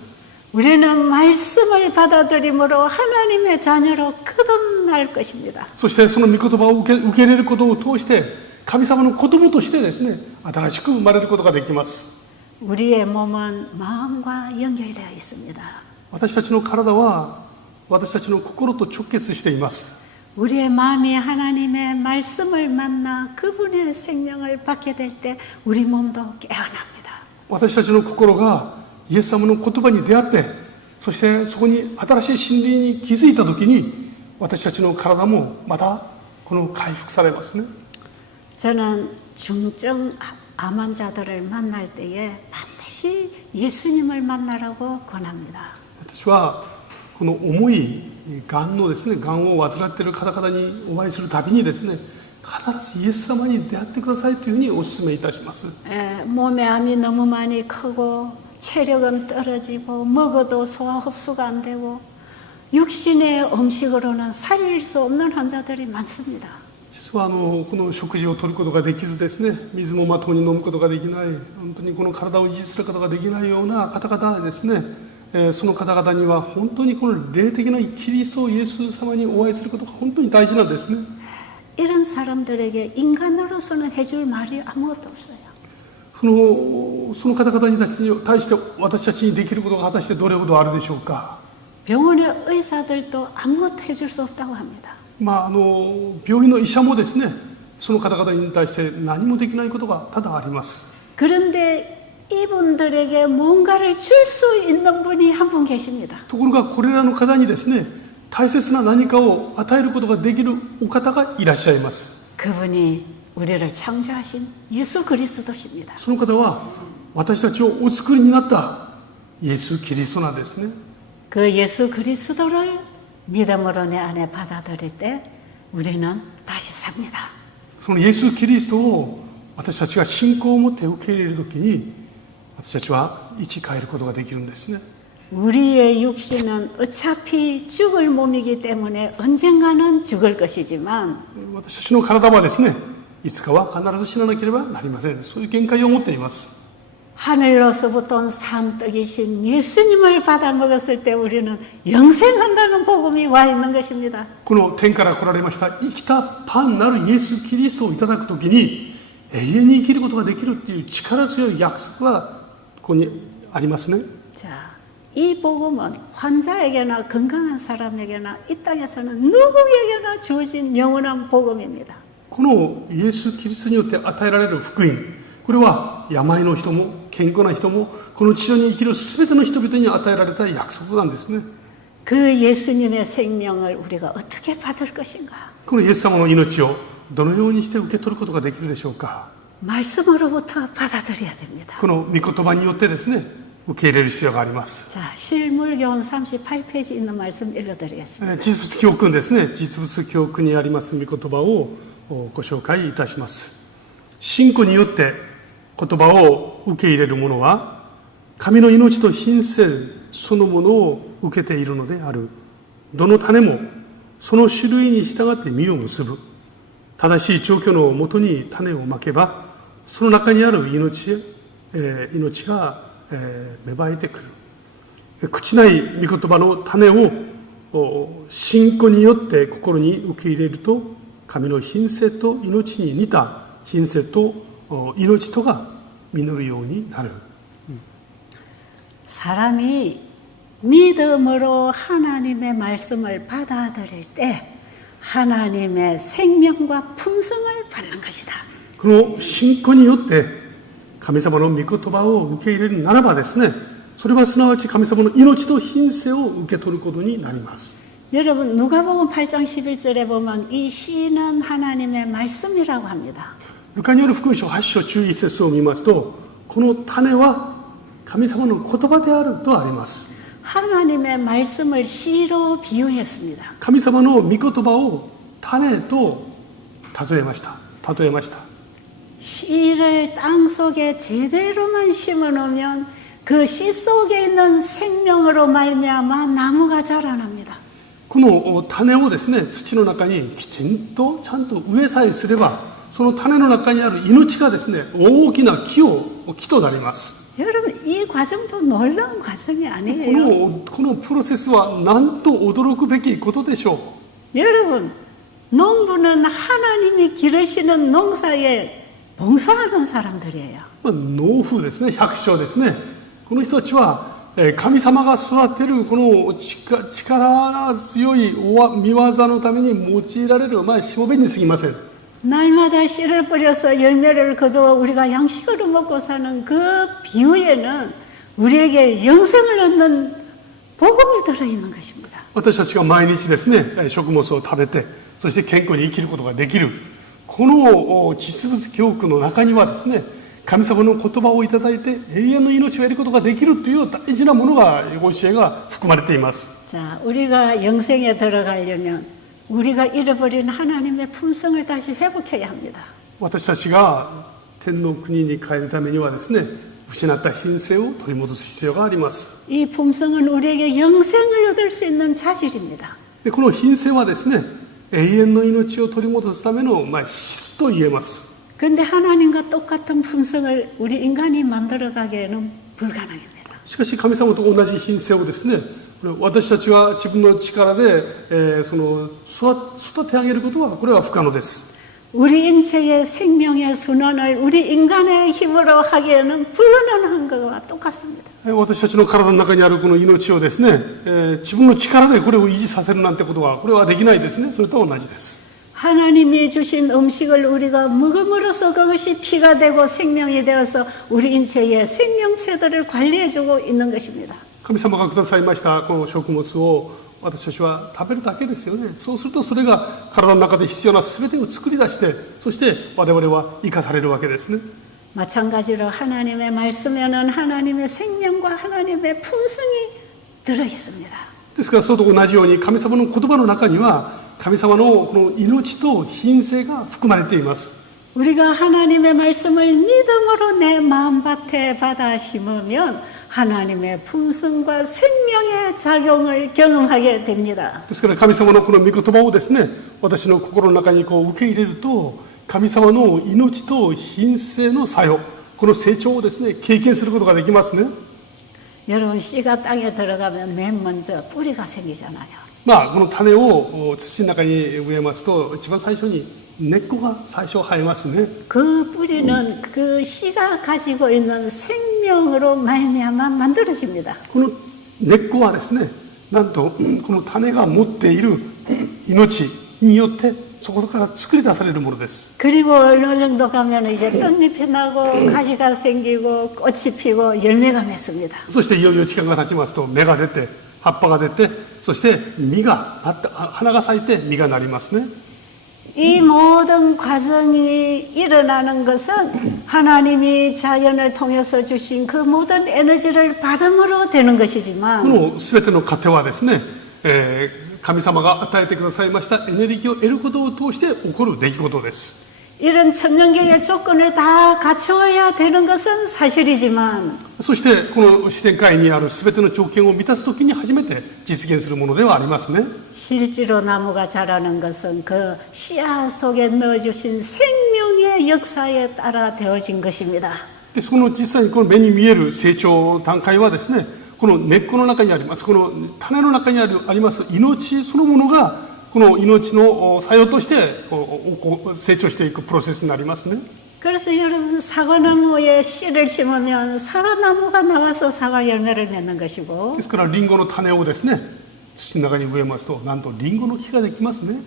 우리는 말씀을 받아들임으로 하나님의 자녀로 거듭날 것입니다. そしてその御言葉を受け入れることを通して神様の子供としてですね、新しく生まれることができます。 우리의 몸은 마음과 연결되어 있습니다. 私たちの体は私たちの心と直結しています。 우리의 마음이 하나님의 말씀을 만나 그분의 생명을 받게 될 때 우리 몸도 깨어납니다. 私たちの心がイエス様の言葉に出会って、そしてそこに新しい真理に気づいたときに私たちの体もまたこの回復されますね。 저는 중증 암 환자들을 만날 때에 반드시 예수님을 만나라고 권합니다. 私はこの重いがんのですね、がんを患っている方々にお会いするたびにですね、必ずイエス様に出会ってくださいというふうにお勧めいたします。 몸의 암이 너무 많이 크고 체력은 떨어지고 먹어도 소화 흡수가 안 되고 육신의 음식으로는 살릴 수 없는 환자들이 많습니다. 実はこの食事を取ることができずですね、水もまともに飲むことができない、本当にこの体を維持することができないような方々ですね、その方々には本当にこの霊的なキリストイエス様にお会いすることが本当に大事なんですね。 이런 사람들에게 인간으로서는 해줄 말이 아무것도 없어요. その方々に対して私たちにできることが果たしてどれほどあるでしょうか。 병원의 의사들도 아무것도 해줄 수 없다고 합니다. 病院の医者もですね、その方々に対して何もできないことが多々あります。 그런데 이분들에게 뭔가를 줄 수 있는 분이 한 분 계십니다. ところがこれらの方にですね、大切な何かを与えることができるお方がいらっしゃいます。 그분이 우리를 창조하신 예수 그리스도십니다. その方は私たちをお作りになったイエス・キリストなんですね。 그 예수 그리스도를 믿음으로 내 안에 받아들일 때 우리는 다시 삽니다. そのイエス・キリストを私たちが信仰を持って受け入れるときに私たちは生き返ることができるんですね。 우리의 육신은 어차피 죽을 몸이기 때문에 언젠가는 죽을 것이지만 私たちの体はですね、いつかは必ず死ななければなりません。そういう限界を持っています。 하늘로서부터 온 산떡이신 예수님을 받아 먹었을 때 우리는 영생한다는 복음이 와 있는 것입니다. この天から来られました生きたパンなるイエス・キリストをいただくときに永遠に生きることができるっていう力強い約束がここにありますね。 자, 이 복음은 환자에게나 건강한 사람에게나 이 땅에서는 누구에게나 주어진 영원한 복음입니다. このイエス・キリストによって与えられる福音、これは病の人も健康な人もこの地上に生きるすべての人々に与えられた約束なんですね。 그 예수님의 생명을 우리가 어떻게 받을 것인가? このイエス様の命をどのようにして受け取ることができるでしょうか。 말씀으로부터 받아들여야 됩니다. この御言葉によってですね、受け入れる必要があります。 자, 실물교훈 38페이지 있는 말씀 읽어드리겠습니다. 実物教訓ですね。実物教訓にあります御言葉をご紹介いたします。信仰によって言葉を受け入れる者は神の命と品性そのものを受けているのである。どの種もその種類に従って実を結ぶ。正しい状況のもとに種をまけばその中にある命が芽生えてくる。朽ちない御言葉の種を信仰によって心に受け入れると神の品性と命に似た品性と命とが実るようになる。 사람이 믿음으로 하나님의 말씀을 받아들일 때 하나님의 생명과 품성을 받는 것이다. この信仰によって神様の御言葉を受け入れるならばですね、それはすなわち神様の命と品性を受け取ることになります。 여러분 누가복음 8장 11절에 보면 이 씨는 하나님의 말씀이라고 합니다. ルカによる福音書8章11節を見ますと、この種は神様の言葉であるとあります。 하나님의 말씀을 씨로 비유했습니다. 神様の御言葉を種と例えました。 씨를 땅 속에 제대로만 심어 놓으면 그 씨 속에 있는 생명으로 말미암아 나무가 자라납니다. この種をですね、土の中にきちんとちゃんと植えさえすれば、その種の中にある命がですね、大きな木となります。 여러분 이 과정도 놀라운 과정이 아니에요. このプロセスはなんと驚くべきことでしょう。 여러분 농부는 하나님이 기르시는 농사에 봉사하는 사람들이에요. 農夫ですね、百姓ですね。この人たちは神様が育てるこの力強い見業のために用いられるしもべに過ぎません。 날마다 씨를 뿌려서 열매를 거두어 우리가 양식으로 먹고 사는 그 비유에는 우리에게 영생을 얻는 복음이 들어있는 것입니다. 私たちが毎日ですね、食物を食べて、そして健康に生きることができる。この実物教訓の中にはですね、神様の言葉をいただいて永遠の命を得ることができるという大事なものが教えが含まれています。 자, 우리가 영생에 들어가려면 우리가 잃어버린 하나님의 품성을 다시 회복해야 합니다. 私たちが天の国に帰るためにはですね、失った品性を取り戻す必要があります。 이 품성은 우리에게 영생을 얻을 수 있는 자질입니다. でこの品性はですね、永遠の命を取り戻すための質と言えます。 그런데 하나님과 똑같은 품성을 우리 인간이 만들어가기에는 불가능합니다. しかし神様と同じ品性をですね、私たちが自分の力で、育て上げることはこれは不可能です。 우리 인체의 생명의 순환을 우리 인간의 힘으로 하기에는 불가능한 것과 똑같습니다. 私たちの体の中にあるこの命をですね、自分の力でこれを維持させるなんてことはこれはできないですね。それと同じです。 하나님이 주신 음식을 우리가 먹음으로써 그것이 피가 되고 생명이 되어서 우리 인체의 생명체들을 관리해주고 있는 것입니다. 神様がくださいましたこの食物を私たちは食べるだけですよね。そうするとそれが体の中で必要な全てを作り出して、そして我々は生かされるわけですね。 마찬가지로 하나님의 말씀에는 하나님의 생명과 하나님의 품성이 들어 있습니다. ですからそれと同じように神様の言葉の中には神様のこの命と品性が含まれています。 우리가 하나님의 말씀을 믿음으로 내 마음밭에 받아 심으면 하나님의 풍성과 생명의 작용을 경험하게 됩니다. ですから神様のこの御言葉をですね、私の心の中にこう受け入れると、神様の命と品性の作用、この成長をですね、経験することができますね。 여러분 씨가 땅에 들어가면 맨 먼저 뿌리가 생기잖아요. まあこの種を土の中に植えますと、一番最初に根っこが最初生えますね。 그 뿌리는 그 씨가 가지고 있는 생명으로 말미암아 만들어집니다. この根っこはですね、なんとこの種が持っている命によってそこから作り出されるものです。 그리고 어느 정도 가면 이제 떡잎이 나고 가지가 생기고 꽃이 피고 열매가 맺습니다. そしていよいよ時間が経ちますと芽が出て葉っぱが出て、そして実がなった花が咲いて実がなりますね。 이 모든 과정이 일어나는 것은 하나님이 자연을 통해서 주신 그 모든 에너지를 받음으로 되는 こ 것이지만 の全ての過程はですね、神様が与えてくださいましたエネルギーを得ることを通して起こる出来事です。 이런 천년계의 조건을 다 갖추어야 되는 것은 사실이지만 そしてこの自然界にある全ての条件を満たすときに初めて実現するものではありますね。 실제로 나무가 자라는 것은 그 씨앗 속에 넣어주신 생명의 역사에 따라 되어진 것입니다. でその実際にこの目に見える成長段階はですね、この根っこの中にあります、この種の中にあります命そのものがこの命の作用として成長していくプロセスになりますね。 그래서 여러분 사과나무에 씨를 심으면 사과나무가 나와서 사과 열매를 맺는 것이고 ですからリンゴの種をですね、土の中に植えますとなんとリンゴの木ができますね。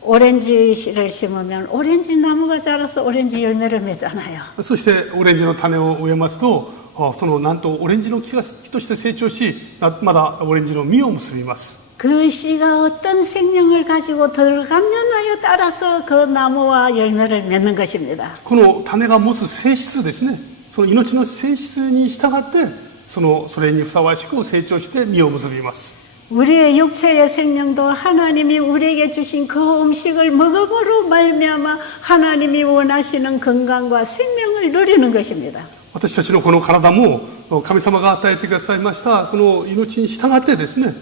오렌지 씨를 심으면 오렌지 나무가 자라서 오렌지 열매를 맺잖아요. そしてオレンジの種を植えますと、そのなんとオレンジの木が木として成長し、まだオレンジの実を結びます。 그 씨가 어떤 생명을 가지고 들어가느냐에 따라서 그 나무와 열매를 맺는 것입니다. この種が持つ性質ですね、その命の性質に従ってそれにふさわしく成長して実を結びます。 우리의 육체의 생명도 하나님이 우리에게 주신 그 음식을 먹음으로 말미암아 하나님이 원하시는 건강과 생명을 누리는 것입니다. 私たちのこの体も神様が与えてくださいましたこの命に従ってですね、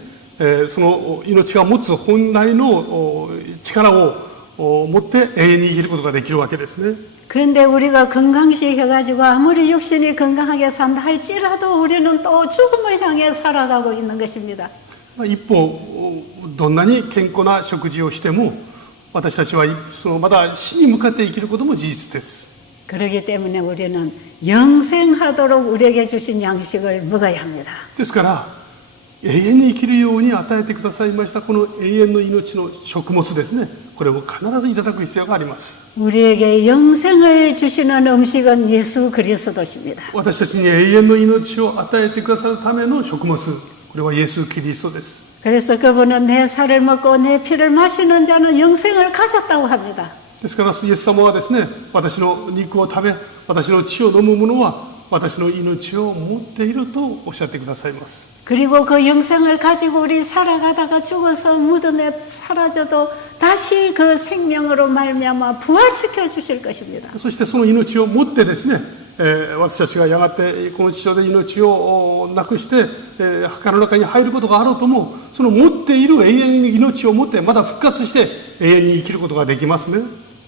その命が持つ本来の力を持って永遠に生きることができるわけですね。 그런데 우리가 건강식 해가지고 아무리 육신이 건강하게 산다 할지라도 우리는 또 죽음을 향해 살아가고 있는 것입니다. 一方どんなに健康な食事をしても私たちはまだ死に向かって生きることも事実です。 그렇기 때문에 우리는 영생하도록 우리에게 주신 양식을 먹어야 합니다. ですから永遠に生きるように与えてくださいましたこの永遠の命の食物ですね、これを必ずいただく必要があります。 우리에게 영생을 주시는 음식은 예수 그리스도십니다. 私たちに永遠の命を与えてくださるための食物、これはイエス・キリストです。 그래서 그분은 내 살을 먹고 내 피를 마시는 자는 영생을 가졌다고 합니다. ですからイエス様はですね、私の肉を食べ私の血を飲む者は私の命を持っているとおっしゃってくださいます。 그리고 그 영생을 가지고 우리 살아가다가 죽어서 무덤에 사라져도 다시 그 생명으로 말미암아 부활시켜 주실 것입니다. そしてその命を持ってですね、私たちがやがてこの地上で命をなくして、墓の中に入ることがあろうとも、その持っている永遠に命を持ってまだ復活して永遠に生きることができますね。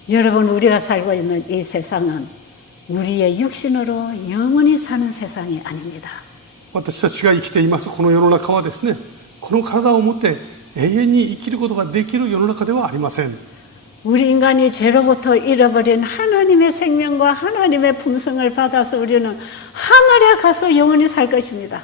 여러분 우리가 살고 있는 이 세상은 우리의 육신으로 영원히 사는 세상이 아닙니다. 私たちが生きていますこの世の中はですね、この体を持って永遠に生きることができる世の中ではありません。 우리 인간이 죄로부터 잃어버린 하나님의 생명과 하나님의 품성을 받아서 우리는 하늘에 가서 영원히 살 것입니다.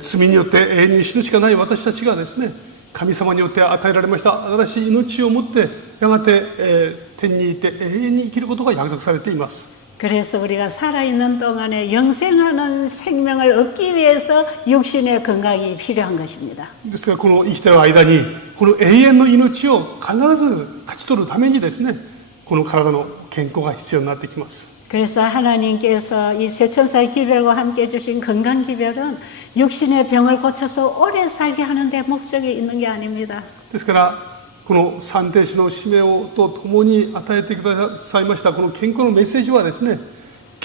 罪によって永遠に死ぬしかない私たちがですね、神様によって与えられました新しい命を持ってやがて、天に行って永遠に生きることが約束されています。 그래서 우리가 살아있는 동안에 영생하는 생명을 얻기 위해서 육신의 건강이 필요한 것입니다. ですからこの生きている間にこの永遠の命を必ず勝ち取るためにですね、この体の健康が必要になってきます。 그래서 하나님께서 이 세천살 기별과 함께 주신 건강 기별은 육신의 병을 고쳐서 오래 살게 하는 데 목적이 있는 게 아닙니다. ですからこの三天使の使命をと共に与えてくださいましたこの健康のメッセージはですね、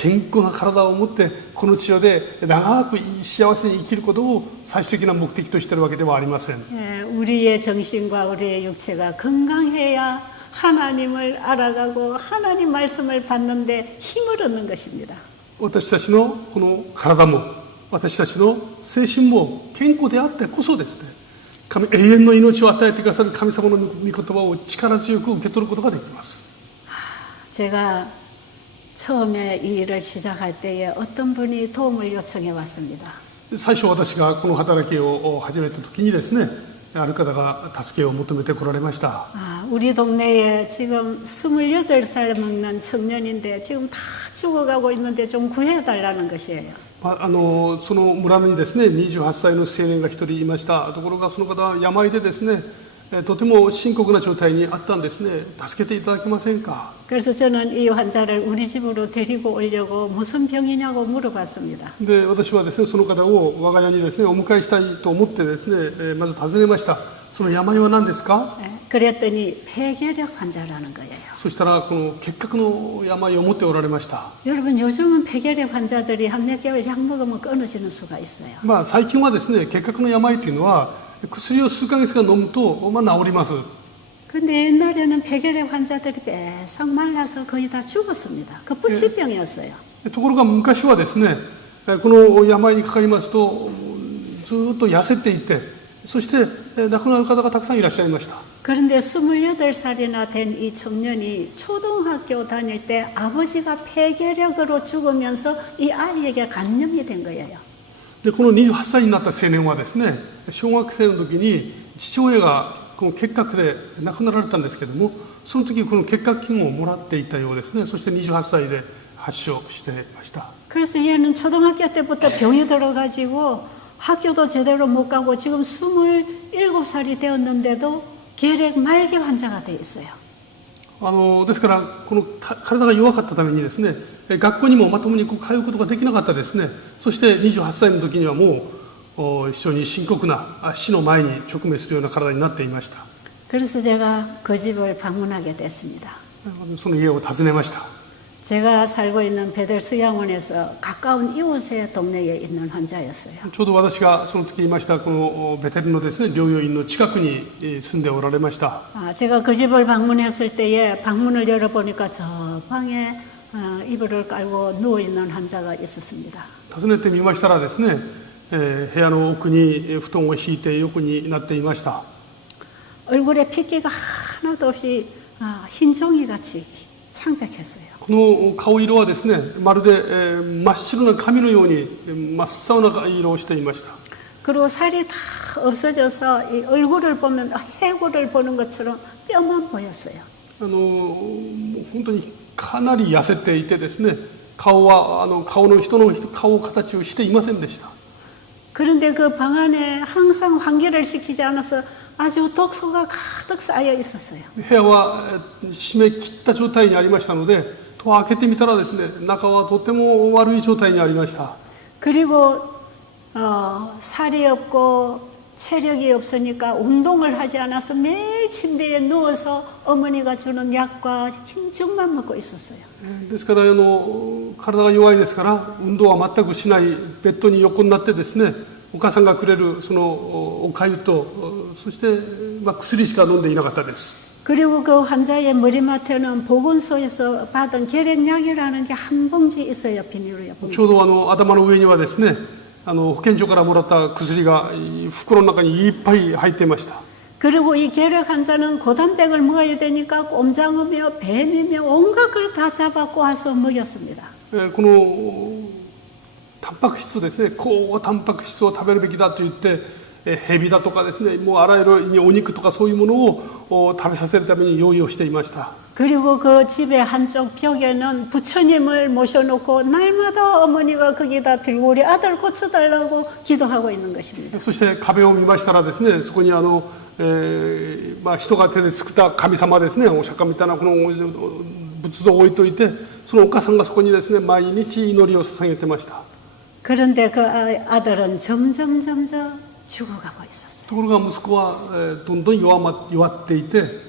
健康な体を持ってこの地上で長く幸せに生きることを最終的な目的としているわけではありません。 우리의 정신과 우리의 육체가 건강해야 하나님을 알아가고 하나님 말씀을 받는데 힘을 얻는 것입니다. 私たちのこの体も私たちの精神も健康であってこそですね、永遠の命を与えてくださる神様の御言葉を力強く受け取ることができます。 제가 처음에 이 일을 시작할 때에 어떤 분이 도움을 요청해 왔습니다. 最初私がこの働きを始めた時にですね、ある方が助けを求めてこられました。 우리 동네에 지금 28살 먹는 청년인데 지금 다 죽어가고 있는데 좀 구해달라는 것이에요. その村にですね、28歳の青年が一人いました。ところがその方は病でですね、とても深刻な状態にあったんですね。助けていただけませんか。 그래서 저는 이 환자를 우리 집으로 데리고 오려고 무슨 병이냐고 물어봤습니다. で、私はですね、その方を我が家にですね、お迎えしたいと思ってですね、まず尋ねました。その病は何ですか。 그랬더니 폐결핵 환자라는 거예요. そしたらこの結核の病を持っておられました。 여러분 요즘은 폐결핵 환자들이 한 몇 개월 약 먹으면 끊어지는 수가 있어요. 最近はですね、結核の病というのは薬を数ヶ月間飲むと治ります。 근데 옛날에는 폐결핵 환자들이 빼싹 말라서 거의 다 죽었습니다. 그 불치병이었어요. ところが昔はですね、この病にかかりますとずっと痩せていて、そして亡くなる方がたくさんいらっしゃいました。 그런데 28살이나 된 이 청년이 초등학교 다닐 때 아버지가 폐결핵으로 죽으면서 이 아이에게 감염이 된 거예요. でこの28歳になった青年はですね、小学生の時に父親がこの結核で亡くなられたんですけども、その時この結核菌をもらっていたようですね。そして28歳で発症していました。 그래서 얘는 초등학교 때부터 병이 들어가지고 학교도 제대로 못 가고 지금 27살이 되었는데도 결핵 말기 환자가 돼 있어요. ですからこの体が弱かったためにですね、学校にもまともに通うことができなかったですね。そして28歳の時にはもう非常に深刻な死の前に直面するような体になっていました。 그래서 제가 그 집을 방문하게 됐습니다. その家を訪ねました。 제가 살고 있는 베델 수양원에서 가까운 이웃의 동네에 있는 환자였어요. ちょうど私がその時いましたこのベテルのですね、療養院の近くに住んでおられました。 제가 그 집을 방문했을 때에 방문을 열어보니까 저 방에 이불을 깔고 누워 있는 환자가 있었습니다. 訪ねてみましたらですね、部屋の奥に布団を敷いて横になっていました。 얼굴에 핏기가 하나도 없이 흰 종이같이 창백했어요. この顔色はですね、まるで真っ白な紙のように真っ青な色をしていました。 그리고 살이 다 없어져서 이 얼굴을 보면 해골을 보는 것처럼 뼈만 보였어요. 本当にかなり痩せていてですね、顔は人の顔形をしていませんでした。 그런데 그 방 안에 항상 환기를 시키지 않아서 아주 독소가 가득 쌓여 있었어요. 部屋は閉め切った状態にありましたので、戸を開けてみたらですね、中はとても悪い状態にありました。 그리고 살이 없고 체력이 없으니까 운동을 하지 않아서 매일 침대에 누워서 어머니가 주는 약과 힘죽만 먹고 있었어요. ですから体が弱いですから運動は全くしない、ベッドに横になってですね、お母さんがくれるそのお粥とそして薬しか飲んでいなかったです。 그리고 그 환자의 머리맡에는 보건소에서 받은 결핵약이라는 게 한 봉지 있어요. 비닐로요. ちょうど頭の上にはですね、保健所からもらった薬が袋の中にいっぱい入っていました。 그리고 이 결핵 환자는 고단백을 먹어야 되니까 꼼장어며 뱀이며 온갖 걸 다 잡아 꼬아서 먹였습니다. このタンパク質ですね、高タンパク質を食べるべきだと言って、蛇だとかですね、もうあらゆるお肉とかそういうものを食べさせるために用意をしていました。 그리고 그 집의 한쪽 벽에는 부처님을 모셔놓고 날마다 어머니가 거기다 들고 우리 아들 고쳐달라고 기도하고 있는 것입니다. そして壁を見ましたらですね、そこに人が手で作った神様ですね、お釈迦みたいなこの仏像を置いといて、そのお母さんがそこにですね、毎日祈りを捧げてました。 그런데 그 아들은 점점 죽어가고 있었어요. ところが息子はどんどん弱っていて、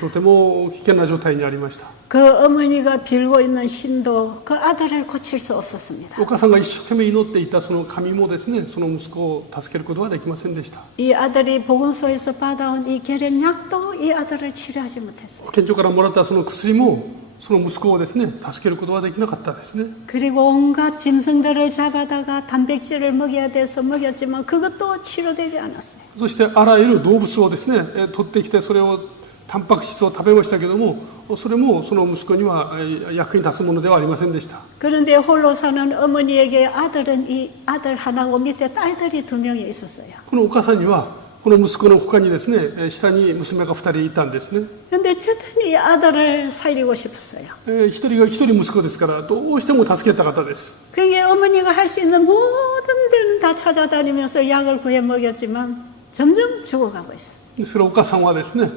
とても危険な状態にありました。 그 어머니가 빌고 있는 신도 그 아들을 고칠 수 없었습니다. お母さんが一生懸命祈っていたその神もですね、その息子を助けることはできませんでした。 이 아들이 복음소에서 받아온 이 계량약도 이 아들을 치료하지 못했어요. 保健所からもらったその薬もその息子をですね、助けることはできなかったですね。 그리고 온갖 짐승들을 잡아다가 단백질을 먹여야 돼서 먹였지만 그것도 치료되지 않았어요. そしてあらゆる動物をですね、取ってきてそれをタンパク質を食べましたけども、それもその息子には役に立つものではありませんでした。 그런데 홀로 사는 어머니에게 아들은 이 아들 하나고 밑에 딸들이 2명이 있었어요. このお母さんにはこの息子の他にですね、下に娘が2人いたんですね。 그런데 어쨌든 이 아들을 살리고 싶었어요. 一人息子ですからどうしても助けたかったです。 그게 어머니가 할 수 있는 모든 데는 다 찾아다니면서 약을 구해 먹였지만 점점 죽어가고 있었어요. ですからお母さんはですね、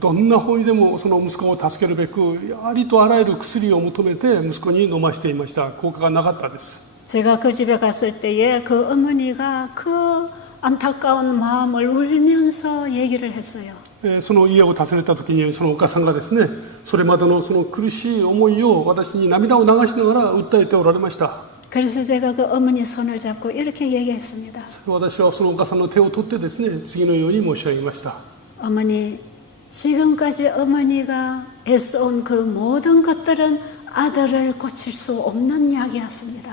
どんな方にでもその息子を助けるべくありとあらゆる薬を求めて息子に飲ましていました。効果がなかったです。 제가 그 집에 갔을 때에 그 어머니가 그 안타까운 마음을 울면서 얘기를 했어요. その家を訪ねた時にそのお母さんがですね、それまでのその苦しい思いを私に涙を流しながら訴えておられました。 그래서 제가 그 어머니 손을 잡고 이렇게 얘기했습니다. 私はそのお母さんの手を取ってですね、次のように申し上げました。 어머니, 지금까지 어머니가 애써온 그 모든 것들은 아들을 고칠 수 없는 약이었습니다.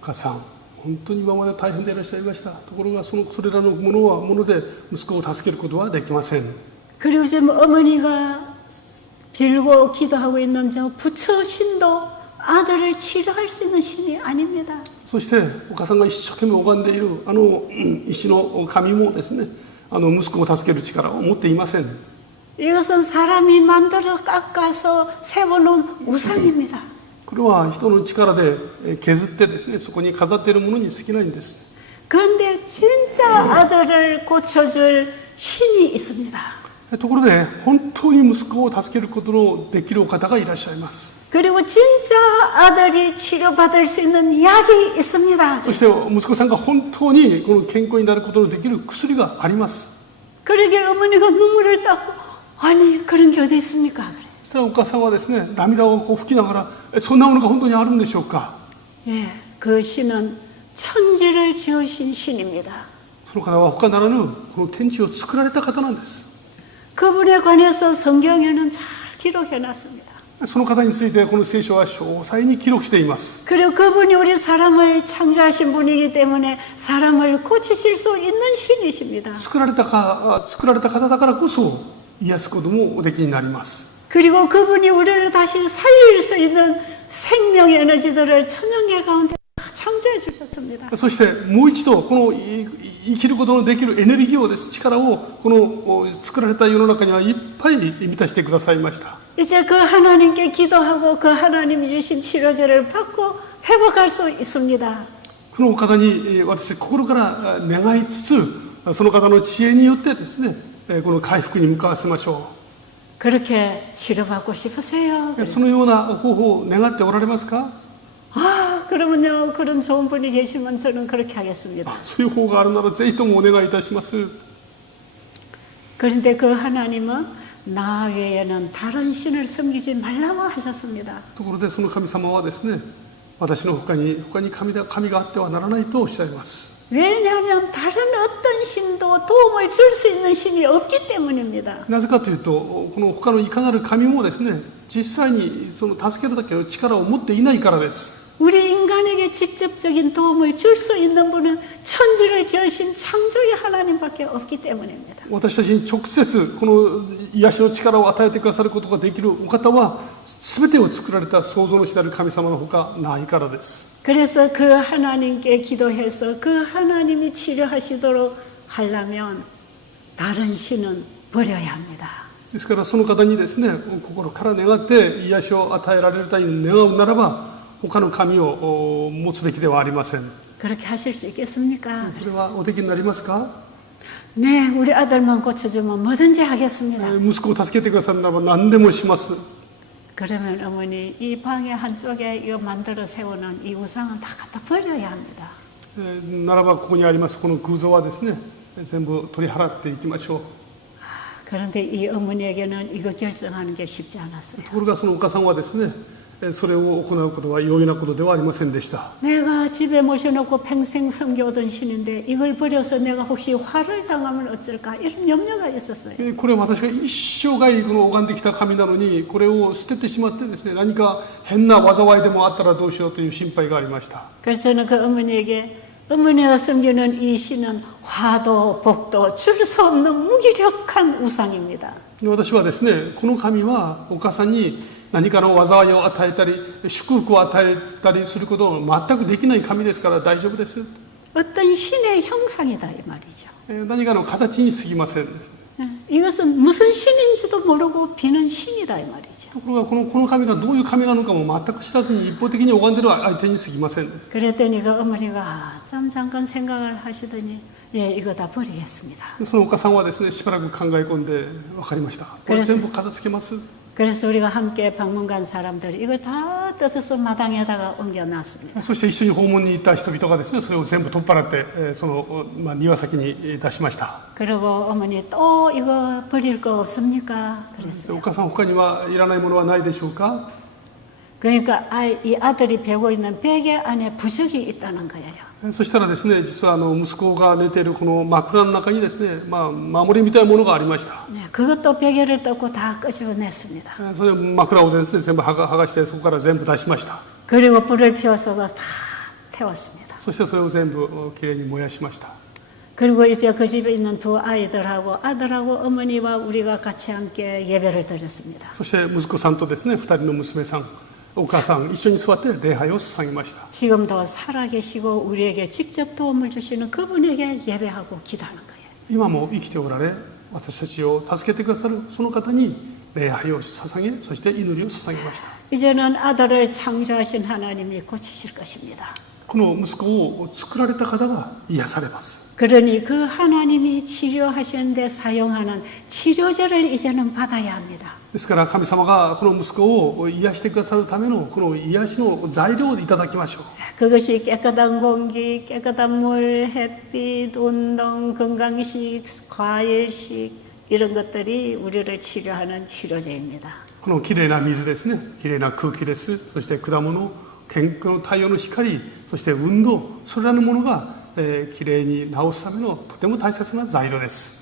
お母さん、本当に今まで大変でいらっしゃいました。ところがそれらのもので息子を助けることはできません。 그리고 지금 어머니가 빌고 기도하고 있는 저 부처 신도 아들을 치료할 수 있는 신이 아닙니다. そしてお母さんが一生懸命拝んでいるあの石の神もですね、息子を助ける力を持っていません。 이것은 사람이 만들어 깎아서 세워놓은 우상입니다. これは人の力で削ってですね、そこに飾っているものに過ぎないんです。 그런데 진짜 아들을 고쳐줄 신이 있습니다. ところで本当に息子を助けることのできるお方がいらっしゃいます。 그리고 진짜 아들이 치료받을 수 있는 약이 있습니다. そして息子さんが本当にこの健康になることのできる薬があります。 그러게 어머니가 눈물을 닦고 아니 그런 게 어디 있습니까? 그래. そしたらお母さんはですね、涙をこう拭きながら、そんなものが本当にあるんでしょうか。 예, 그 신은 천지를 지으신 신입니다. その方は他ならぬこの天地を作られた方なんです。 그분에 관해서 성경에는 잘 기록해놨습니다. その方についてこの聖書は詳細に記録しています。 그리고 그분이 우리 사람을 창조하신 분이기 때문에 사람을 고치실 수 있는 신이십니다. 作られた方だからこそ癒すこともおできになります。 그리고 그분이 우리를 다시 살릴 수 있는 생명 에너지들을 천연계 가운데 창조해 주셨습니다. そしてもう一度この生きることのできるエネルギーをです力をこの作られた世の中にはいっぱい満たしてくださいました。 이제 그 하나님께 기도하고 그 하나님이 주신 치료제를 받고 회복할 수 있습니다. このお方に私心から願いつつ、その方の知恵によってですね、この回復に向かわせましょ 그렇게 치료받고 싶으세요? う。そのような方法を願っておられますか？ 아, 그러면요. 그런 좋은 분이 계시면 저는 그렇게 하겠습니다. そういう方があるならぜひともお願いいたします。 그런데 그 하나님은 나 외에는 다른 신을 섬기지 말라고 하셨습니다. ところでその神様はですね、私の他に神があってはならないとおっしゃいます。 왜냐하면 다른 어떤 신도 도움을 줄 수 있는 신이 없기 때문입니다. なぜかというと、この他のいかなる神もですね、実際にその助けるだけの力を持っていないからです。 우리 인간에게 직접적인 도움을 줄 수 있는 분은 천지를 지으신 창조의 하나님밖에 없기 때문입니다. 私たちに直接この癒しの力を与えてくださることができるお方は全てを作られた創造主である神様のほかないからです。 그래서 그 하나님께 기도해서 그 하나님이 치료하시도록 하려면 다른 신은 버려야 합니다. ですからその方にですね、心から願って癒しを与えられるために願うならば他の神を持つべきではありません。 그렇게 하실 수 있겠습니까? それはおできになりますか？ 네, 우리 아들만 고쳐주면 뭐든지 하겠습니다. 息子を助けてくださるならば何でもします。 그러면 어머니 이 방의 한쪽에 이거 만들어 세우는 이 우상은 다 갖다 버려야 합니다. ならばここにありますこの偶像はですね、全部取り払っていきましょう。 그런데 이 어머니에게는 이거 결정하는 게 쉽지 않았어요. ところがそのお母さんはですね、それを行うことは容易なことではありませんでした。 내가 집에 모셔놓고 평생 섬겨오던 신인데 이걸 버려서 내가 혹시 화를 당하면 어쩔까 이런 염려가 있었어요. これは私が一生涯この拝んできた神なのに、これを捨ててしまってですね、何か変な災いでもあったらどうしようという心配がありました。 그래서 저는 그 어머니에게 어머니가 섬기는 이 신은 화도 복도 줄 수 없는 무기력한 우상입니다. 私はですね、この神はお母さんに何かの災いを与えたり祝福を与えたりすることを全くできない神ですから大丈夫です。 어떤 신의 형상이다 이 말이죠. 何かの形に過ぎません。 이것은 무슨 신인지도 모르고 비는 신이다 이 말이죠. ところがこの神がどういう神なのかも全く知らずに一方的に拝んでいる相手に過ぎません。 그랬더니 그 어머니가 좀 잠깐 생각을 하시더니 예 이거 다 버리겠습니다. そのお母さんはですね、しばらく考え込んで分かりました。これ全部片付けます。 그래서 우리가 함께 방문 간 사람들이 이걸 다 뜯어서 마당에다가 옮겨놨습니다. そして一緒に訪問に行った人々がですね、それを全部取っ払ってその庭先に出しました。 그리고 어머니 또 이거 버릴 거 없습니까? お 그랬어요. 母さん他にはいらないものはないでしょうか。 그러니까 이 아들이 베고 있는 베개 안에 부적이 있다는 거예요. そしたらですね、実は息子が寝ているこの枕の中にですね、守りみたいなものがありました。 네, 그것도 베개를 뜯고 다 끄집어냈습니다. それ枕をですね、全部剥がしてそこから全部出しました。 그리고 불을 피워서 다 태웠습니다. そしてそれを全部きれいに燃やしました。 그리고 이제 그 집에 있는 두 아이들하고 아들하고 어머니와 우리가 같이 함께 예배를 드렸습니다. そして息子さんとですね、2人の娘さん、お母さん一緒に座って礼拝を捧げました。 지금도 살아계시고 우리에게 직접 도움을 주시는 그분에게 예배하고 기도하는 거예요. 今も生きておられ、私たちを助けてくださるその方に礼拝を捧げ、そして祈りを捧げました。 이제는 아들을 창조하신 하나님이 고치실 것입니다. この息子を作られた方が癒されます。 그러니 그 하나님이 치료하시는데 사용하는 치료제를 이제는 받아야 합니다. ですから神様がこの息子を癒してくださるためのこの癒しの材料をいただきましょう。 그것이 깨끗한 공기, 깨끗한 물, 햇빛, 운동, 건강식, 과일식 이런 것들이 우리를 치료하는 치료제입니다. このきれいな水ですね、きれいな空気です。そして果物、健康の太陽の光、そして運動、それらのものがきれいに治すためのとても大切な材料です。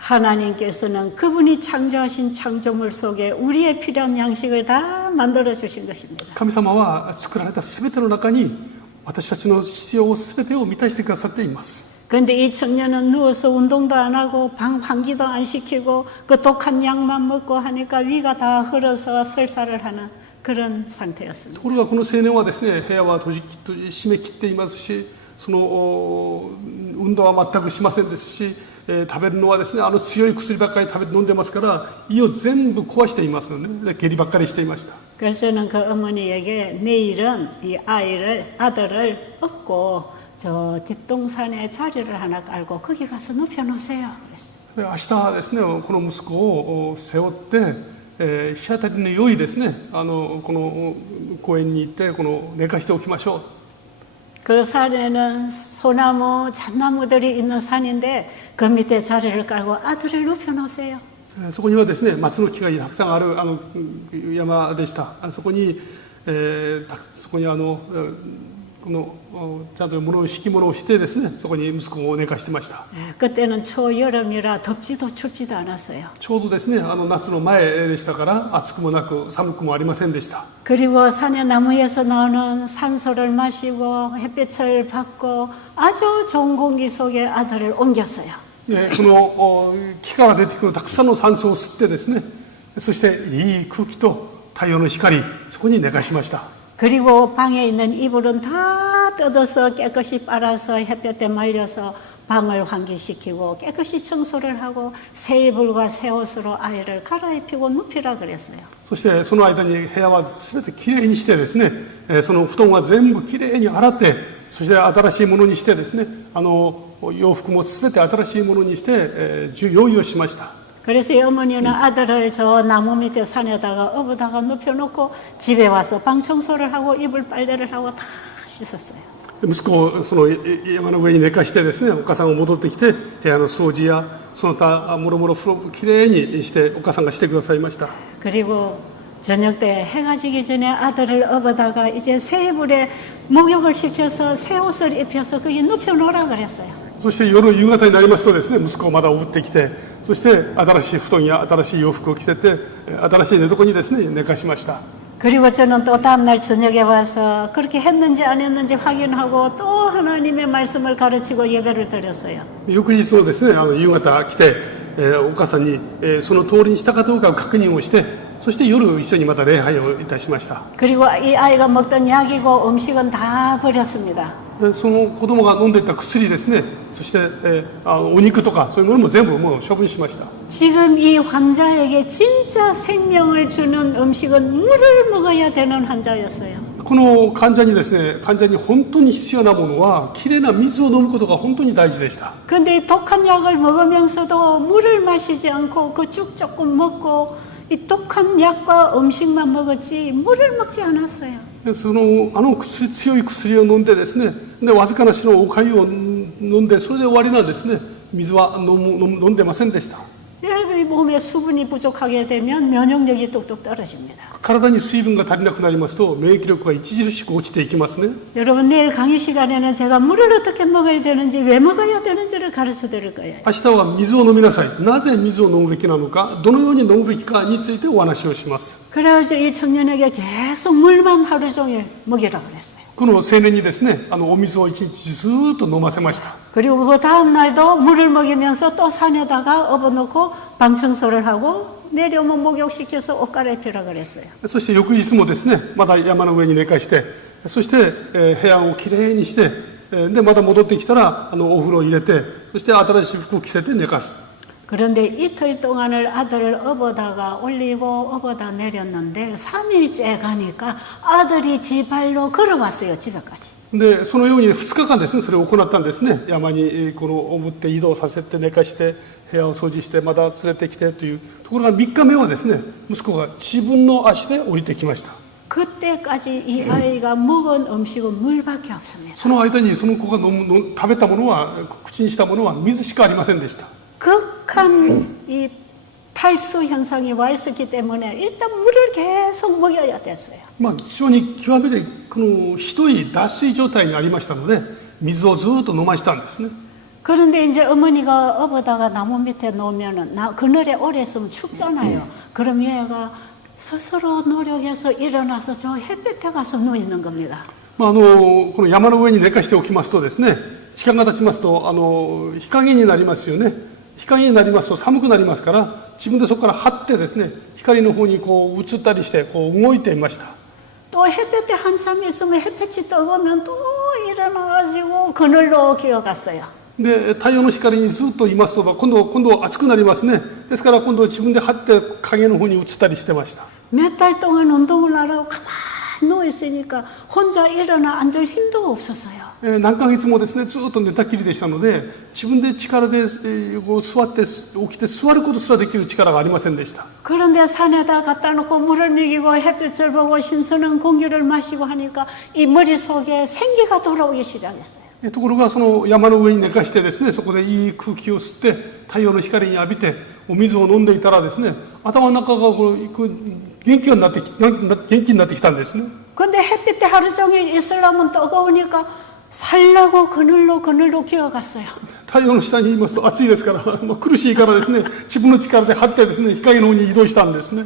하나님께서는 그분이 창조하신 창조물 속에 우리의 필요한 양식을 다 만들어 주신 것입니다. 神様は作られたすべての中に私たちの必要をすべてを満たしてくださっています。 그런데 이 청년은 누워서 운동도 안 하고 환기도 안 시키고 그 독한 약만 먹고 하니까 위가 다 흐려서 설사를 하는 그런 상태였습니다. ところがこの青年はですね、部屋は閉め切っていますし、その運動は全くしませんですし、食べるのはですね、強い薬ばっかり飲んでますから胃を全部壊していますよね。下痢ばっかりしていました。 그래서 저는 그 어머니에게 내일은 이 아들을 업고 저 뒷동산에 자리를 하나 깔고 거기 가서 눕혀놓으세요. 그랬어요. 明日はですね、この息子を背負って、日当たりの良いですね、この公園に行って寝かしておきましょう。 그 산에는 소나무, 잣나무들이 있는 산인데 그 밑에 자리를 깔고 아들을 눕혀놓으세요. そこにはですね、松の木がたくさんある山でした。そこにちゃんと敷物をしてですね、そこに息子を寝かしてました。 그때는 초여름이라 덥지도 춥지도 않았어요. ちょうどですね、夏の前でしたから暑くもなく寒くもありませんでした。 그리고 산의 나무에서 나오는 산소를 마시고 햇빛을 받고 아주 좋은 공기 속에 아들을 옮겼어요. この木から出てくるたくさんの酸素を吸ってですね、そしていい空気と太陽の光、そこに寝かしました。 그리고 방에 있는 이불은 다 뜯어서 깨끗이 빨아서 햇볕에 말려서 방을 환기시키고 깨끗이 청소를 하고 새 이불과 새 옷으로 아이를 갈아입히고 눕히라 그랬어요. そしてその間に部屋は全てきれいにしてですね、その布団は全部きれいに洗って、そして新しいものにしてですね、洋服も全て新しいものにして、用意をしました。 그래서 이 어머니는 아들을 저 나무 밑에 산에다가 업어다가 눕혀놓고 집에 와서 방 청소를 하고 이불 빨래를 하고 다 씻었어요. 息子をその山の上に寝かしてですね、お母さんが戻ってきて部屋の掃除やその他もろもろきれいにしてお母さんがしてくださいました。 그리고 저녁 때 해가 지기 전에 아들을 업어다가 이제 새 불에 목욕을 시켜서 새 옷을 입혀서 거기 눕혀놓으라 그랬어요. そして夕方になりますとですね、息子をまだおぶってきて、そして新しい布団や新しい洋服を着せて新しい寝床にですね寝かしました。 그리고 저는 또 다음날 저녁에 와서 그렇게 했는지 안 했는지 확인하고 또 하나님의 말씀을 가르치고 예배를 드렸어요. 翌日のですね夕方来て、お母さんに、その通りにしたかどうかを確認をして、そして夜一緒にまた礼拝をいたしました。 그리고 이 아이가 먹던 약이고 음식은 다 버렸습니다. その子供が飲んでいた薬ですね、そして、お肉とかそういうものも全部もう処分しました。 지금 이 환자에게 진짜 생명을 주는 음식은 물을 먹어야 되는 환자였어요. この患者にですね、患者に本当に必要なものはきれいな水を飲むことが本当に大事でした。 근데 독한 약을 먹으면서도 물을 마시지 않고 그 죽 조금 먹고 이 독한 약과 음식만 먹었지 물을 먹지 않았어요. その強い薬を飲んでですね、でわずかな白のお粥を飲んでそれで終わりなんですね。水は飲んでませんでした。 여러분의 몸에 수분이 부족하게 되면 면역력이 뚝뚝 떨어집니다. 体に水分が足りなくなりますと免疫力が著しく落ちていきますね。 여러분 내일 강의 시간에는 제가 물을 어떻게 먹어야 되는지 왜 먹어야 되는지를 가르쳐 드릴 거예요. 明日は水を飲みなさい。なぜ水を飲むべきなのか、どのように飲むべきかについてお話をします。 그래서 이 청년에게 계속 물만 하루 종일 먹이라고 그랬어요. この青年にですね、お水を一日ずっと飲ませました。 그리고 그 다음 날도 물을 먹이면서 또 산에다가 업어놓고 방 청소를 하고 내려오면 목욕시켜서 옷 갈아입히라 그랬어요. そして翌日もですね、また山の上に寝かして、そして、部屋をきれいにして、でまた戻ってきたらお風呂を入れて、そして新しい服を着せて寝かす。 그런데 이틀 동안을 아들을 업어다가 올리고 업어다 내렸는데 3일째 가니까 아들이 지 발로 걸어왔어요, 집에까지. でそのように2日間ですね、それを行ったんですね。山にこのおぶって移動させて寝かして部屋を掃除してまた連れてきてという。ところが3日目はですね、息子が自分の足で降りてきました。 그때까지 이 아이가 먹은 음식은 물밖에 없습니다. その間にその子が食べたものは、口にしたものは水しかありませんでした。 극한 이 탈수 현상이 와 있었기 때문에 일단 물을 계속 먹여야 됐어요. 非常に極めてひどい脱水状態にありましたので、水をずっと飲ましたんですね。 그런데 이제 어머니가 업어다가 나무 밑에 놓으면은 그늘에 오래 있으면 춥잖아요. 그럼 얘가 스스로 노력해서 일어나서 저 햇볕에 가서 누워 있는 겁니다. この山の上に寝かしておきますとですね、時間が経ちますと日陰になりますよね。 日陰になりますと寒くなりますから、自分でそこから張ってですね、光の方にこう移ったりしてこう動いていました。 또 햇볕에 한참 있으면 햇볕이 뜨거우면 또 일어나가지고 그늘로 기어갔어요. で太陽の光にずっといますと今度暑くなりますね。ですから今度自分で張って影の方に移ったりしてました。 몇 달 동안 운동을 안 하고 가만히 누워 있으니까 혼자 일어나 앉을 힘도 없었어요. 何ヶ月もですねずっと寝たきりでしたので、自分で力で座って起きて座ることすらできる力がありませんでした。 그런데 산에다 갖다 놓고 물을 먹이고 햇빛을 보고 신선한 공기를 마시고 하니까 이 머릿속에 생기가 돌아오기 시작했어요. ところがその山の上に寝かしてですね、そこでいい空気を吸って太陽の光に浴びてお水を飲んでいたらですね、頭の中が元気になってきたんですね。 근데 햇빛에 하루 종일 있으려면 뜨거우니까 살라고 그늘로 기어갔어요. 太陽の下にいますと暑いですから苦しいからですね、自分の力で張ってですね、日陰の方に移動したんですね。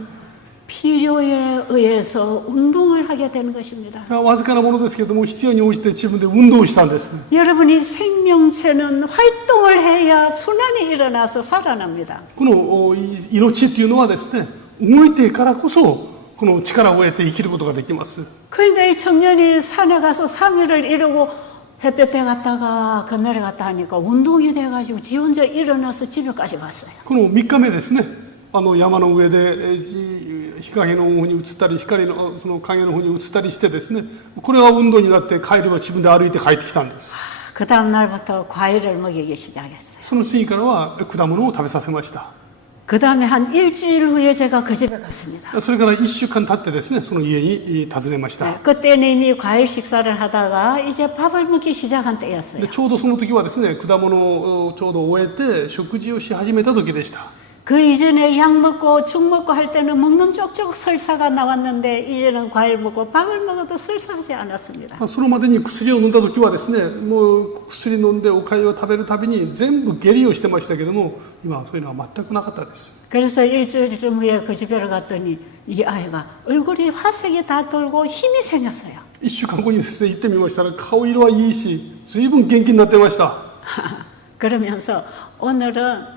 필요에 의해서 운동을 하게 되는 것입니다. わずかなものですけれども、必要に応じて自分で運動をしたんですね。 여러분이 생명체는 활동을 해야 순환이 일어나서 살아납니다. この命っていうのはですね、動いてからこそこの力を得て生きることができます。 그러니까 이 청년이 산에 가서 3일을 이루고 햇볕에 갔다가 그늘에 갔다 하니까 운동이 돼가지고 지 혼자 일어나서 집에까지 갔어요. この3日目ですね、山の上で日陰の方に移ったり光のその影の方に移ったりしてですね、これが運動になって帰りは自分で歩いて帰ってきたんです。 그 다음 날부터 과일을 먹이기 시작했어요. その次からは果物を食べさせました。그 다음에 한 일주일 후에 제가 그 집에 갔습니다. それから1週間経ってですね、その家に訪ねました。 네, 그때는 이미 과일 식사를 하다가 이제 밥을 먹기 시작한 때였어요. でちょうどその時はですね、果物をちょうど終えて食事をし始めた時でした。 그 이전에 약 먹고 죽 먹고 할 때는 먹는 쪽쪽 설사가 나왔는데 이제는 과일 먹고 밥을 먹어도 설사하지 않았습니다. そのまでに薬を飲んだ時はですね、もう薬飲んでおかゆを食べるたびに全部下痢をしてましたけども、今はそういうのは全くなかったです。 그래서 일주일쯤 후에 그 집에 갔더니 이 아이가 얼굴이 화색이 다 돌고 힘이 생겼어요. 1週間後にですね、行ってみましたら顔色はいいし、随分元気になってました。 그러면서 오늘은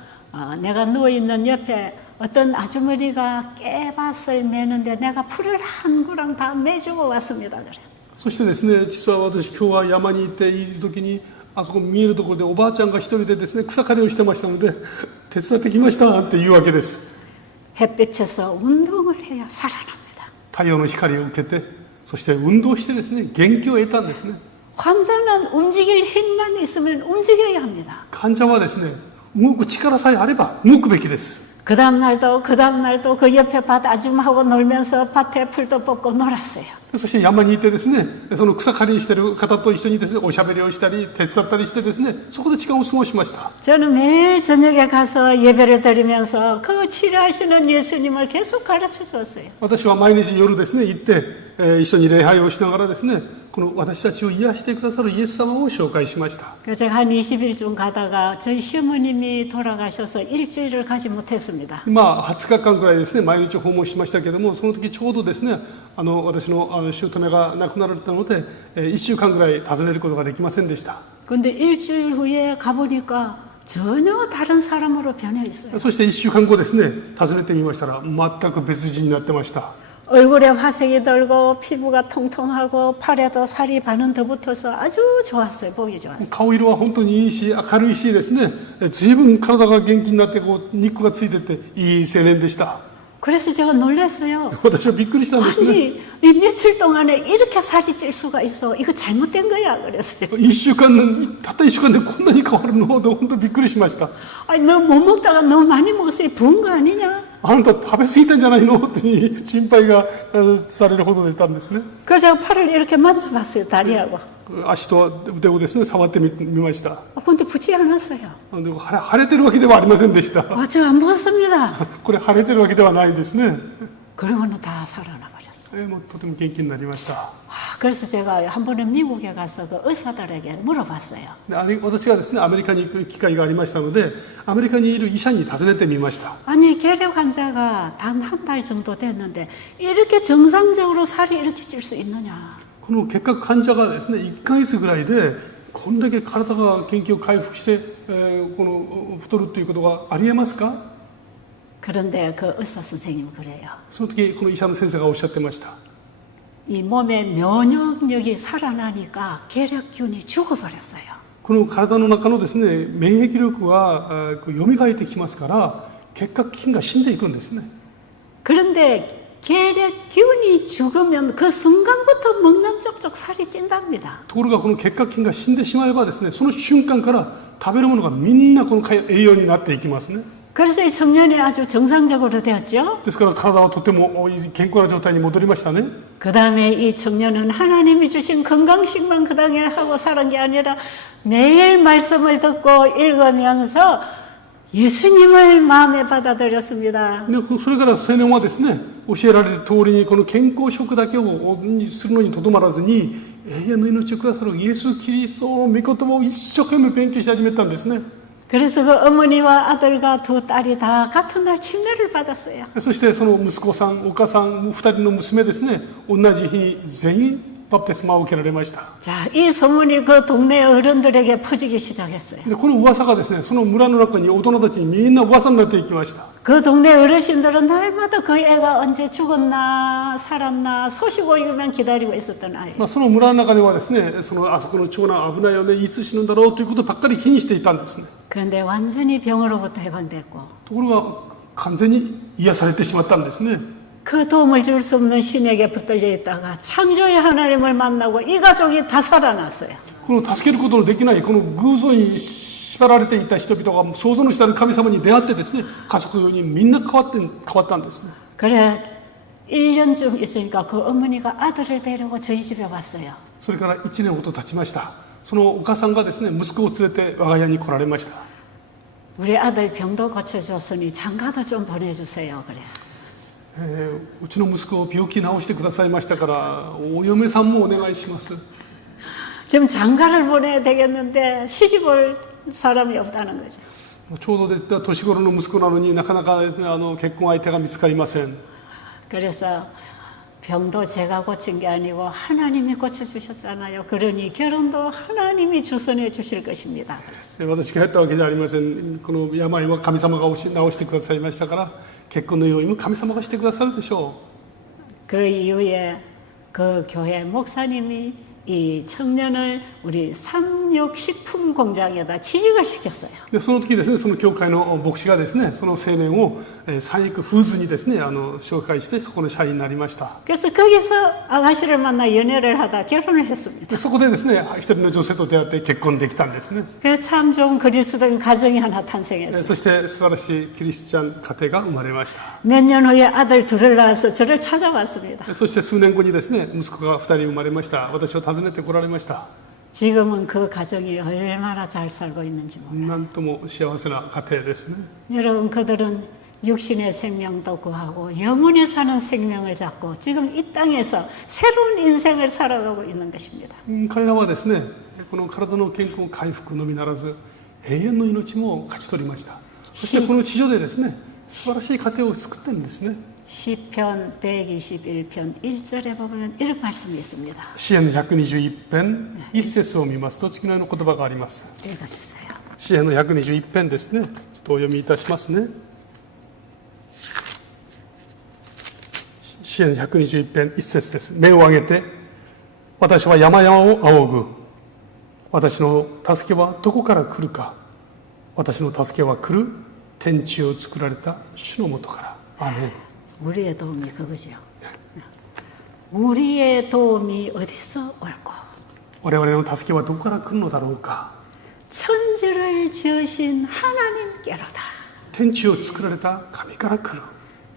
내가 누워있는 옆에 어떤 아주머니가 깨밭을 매는데 내가 풀을 한 구랑 다 매주고 왔습니다. 그래. そしてですね、実は私今日は山に行っている時にあそこ見えるところでおばあちゃんが一人でですね、草刈りをしてましたので手伝ってきましたっていうわけです。 햇빛에서 운동을 해야 살아납니다. 太陽の光を受けて、そして運動してですね、元気を得たんですね。 환자는 움직일 힘만 있으면 움직여야 합니다. 患者はですね、動く力さえあれば動くべきです。 그 다음날도 그 옆에 밭 아줌마하고 놀면서 밭에 풀도 뽑고 놀았어요. そして山に行ってですね、その草刈りしている方と一緒にですね、おしゃべりをしたり手伝ったりしてですね、そこで時間を過ごしました。 저는 매일 저녁에 가서 예배를 드리면서 그 치료하시는 예수님을 계속 가르쳐 줬어요. 私は毎日夜ですね、行って、一緒に礼拝をしながらですね、この私たちを癒してくださるイエス様を紹介しました。 그래서 제가 한 20일쯤 가다가 저희 시어머님이 돌아가셔서 일주일을 가지 못했습니다. 20日間ぐらいですね、毎日訪問しましたけども、その時ちょうどですね、私の姑が亡くなられたので、1週間ぐらい訪ねることができませんでした。 근데 일주일 후에 가보니까 전혀 다른 사람으로 변해 있어요. そして1週間後ですね、訪ねてみましたら全く別人になってました。 얼굴에 화색이 돌고 피부가 통통하고 팔에도 살이 반은 더 붙어서 아주 좋았어요. 보기 좋았어요. 顔色は本当にいいし明るいしですね、随分体が元気になってこう肉がついてていい青年でした。 그래서 제가 놀랐어요. 私はびっくりしたんですね。 아니 이 며칠 동안에 이렇게 살이 찔 수가 있어. 이거 잘못된 거야. 그랬어요. 1週間たった1週間でこんなに変わるのと本当びっくりしました。 아니 너 못 먹다가 너무 많이 먹었어요. 부은 거 아니냐? あなた食べ過ぎたんじゃないのって心配がされるほどでしたんですね。 그래서 제가 팔을 이렇게 만져봤어요. 다리하고. 足と腕をですね触ってみました。 근데 붙지 않았어요. で腫れてるわけではありませんでした。 제가 안 먹었습니다. これ腫れてるわけではないんですね。 그러고는 다 살아나 버렸어요. もうとても元気になりました。 그래서 제가 한 번은 미국에 가서 그 의사들에게 물어봤어요. で私がですねアメリカに行く機会がありましたので、アメリカにいる医者に尋ねてみました。 아니 계력 환자가 단 한 달 정도 됐는데 이렇게 정상적으로 살이 이렇게 찔 수 있느냐? この結核患者がですね1ヶ月ぐらいでこんだけ体が元気を回復して、この太るということがありえますか？ 그런데 그 의사 선생님은 그래요. その時この医者の先生がおっしゃってました。 이 몸의 면역력이 살아나니까 계력균이 죽어버렸어요. この体の中のですね免疫力が蘇ってきますから結核菌が死んでいくんですね。 그런데 계력균이 죽으면 그 순간부터 먹는 쪽쪽 살이 찐답니다. ところがこの結核菌が死んでしまえばですね、その瞬間から食べるものがみんなこの栄養になっていきますね。 그래서 이 청년이 아주 정상적으로 되었죠. ですから体はとても健康な状態に戻りましたね。 그 다음에 이 청년은 하나님이 주신 건강식만 그 당에 하고 살은 게 아니라 매일 말씀을 듣고 읽으면서 예수님을 마음에 받아들였습니다. でそれから青年はですね、教えられる通りにこの健康食だけをするのにとどまらずに永遠の命をくださるイエス・キリストの御言葉を一生懸命勉強し始めたんですね。 그래서 그 어머니와 아들과 두 딸이 다 같은 날 침례를 받았어요. そしてその息子さん、お母さん、2人の娘ですね、同じ日に全員バプテスマを受けられました。 자, 이 소문이 그 동네 어른들에게 퍼지기 시작했어요. でこの噂がですね、その村の中に大人たちにみんな噂になっていきました。 그 동네 어르신들은 날마다 그 애가 언제 죽었나 살았나 소식 오기만 기다리고 있었던 아이예요. その村の中ではですね、あそこの長男危ないよね、いつ死ぬんだろうということばっかり気にしていたんですね。 그런데 완전히 병으로부터 해방됐고 ところが完全に癒されてしまったんですね。 그 도움을 줄 수 없는 신에게 붙들려 있다가 창조의 하나님을 만나고 이 가족이 다 살아났어요. この助けることのできないこの偶像にし縛られていた人々が想像の下の神様に出会ってですね、家族にみんな変わったんですね。 그래 1년 좀 있으니까 그 어머니가 아들을 데리고 저희 집에 왔어요. それから1年ほど経ちました。そのお母さんがですね、息子を連れて我が家に来られました。 우리 아들 병도 고쳐줬으니 장가도 좀 보내주세요. 그래. うちの息子を病気治してくださいましたから、お嫁さんもお願いします。 지금 장가를 보내야 되겠는데 시집 올 사람이 없다는 거죠. ちょうどですね、年頃の息子なのになかなかですね、結婚相手が見つかりません。 그래서 병도 제가 고친 게 아니고 하나님이 고쳐주셨잖아요. 그러니 결혼도 하나님이 주선해 주실 것입니다. 私がやったわけじゃありません。この病は神様が治してくださいましたから、結婚の用意も神様がしてくださるでしょう。 그 이후에 그 교회 목사님이 이 청년을 우리 삼육식품 공장에다 취직을 시켰어요. でその時ですね、その教会の牧師がですね、その青年を三育フーズにですね、紹介してそこの社員になりました。 그래서 거기서 아가씨를 만나 연애를 하다 결혼을 했습니다. でそこでですね、一人の女性と出会って結婚できたんですね。 그래서 참 좋은 그리스도인 가정이 하나 탄생했어요. そして素晴らしいキリスチャン家庭が生まれました。 몇 년 후에 아들 둘을 낳아서 저를 찾아왔습니다. そして数年後にですね、息子が2人生まれました。私を訪ねて来られました。 지금은 그 가정이 얼마나 잘 살고 있는지 몰라요. なんとも幸せな家庭ですね。 여러분 그들은 육신의 생명도 구하고 영원히 사는 생명을 잡고 지금 이 땅에서 새로운 인생을 살아가고 있는 것입니다. 彼らはですね、この体の健康回復のみならず永遠の命も勝ち取りました。そしてこの地上でですね、素晴らしい家庭を作ってるんですね。 시편 121편 1절에 보면 이런 말씀이 있습니다. 詩篇の121編1節を見ますと次のような言葉があります。 읽어주세요. 詩篇の121編ですね。ちょっとお読みいたしますね。詩篇の121編1節です。目を上げて、私は山々を仰ぐ。私の助けはどこから来るか。私の助けは来る。天地を作られた主のもとから。アーメン。 우리의 도움이 그거죠. 우리의 도움이 어디서 올까? 我々の助けはどこから来るのだろうか。 천지를 지으신 하나님께로다. 天地を作られた神から来る。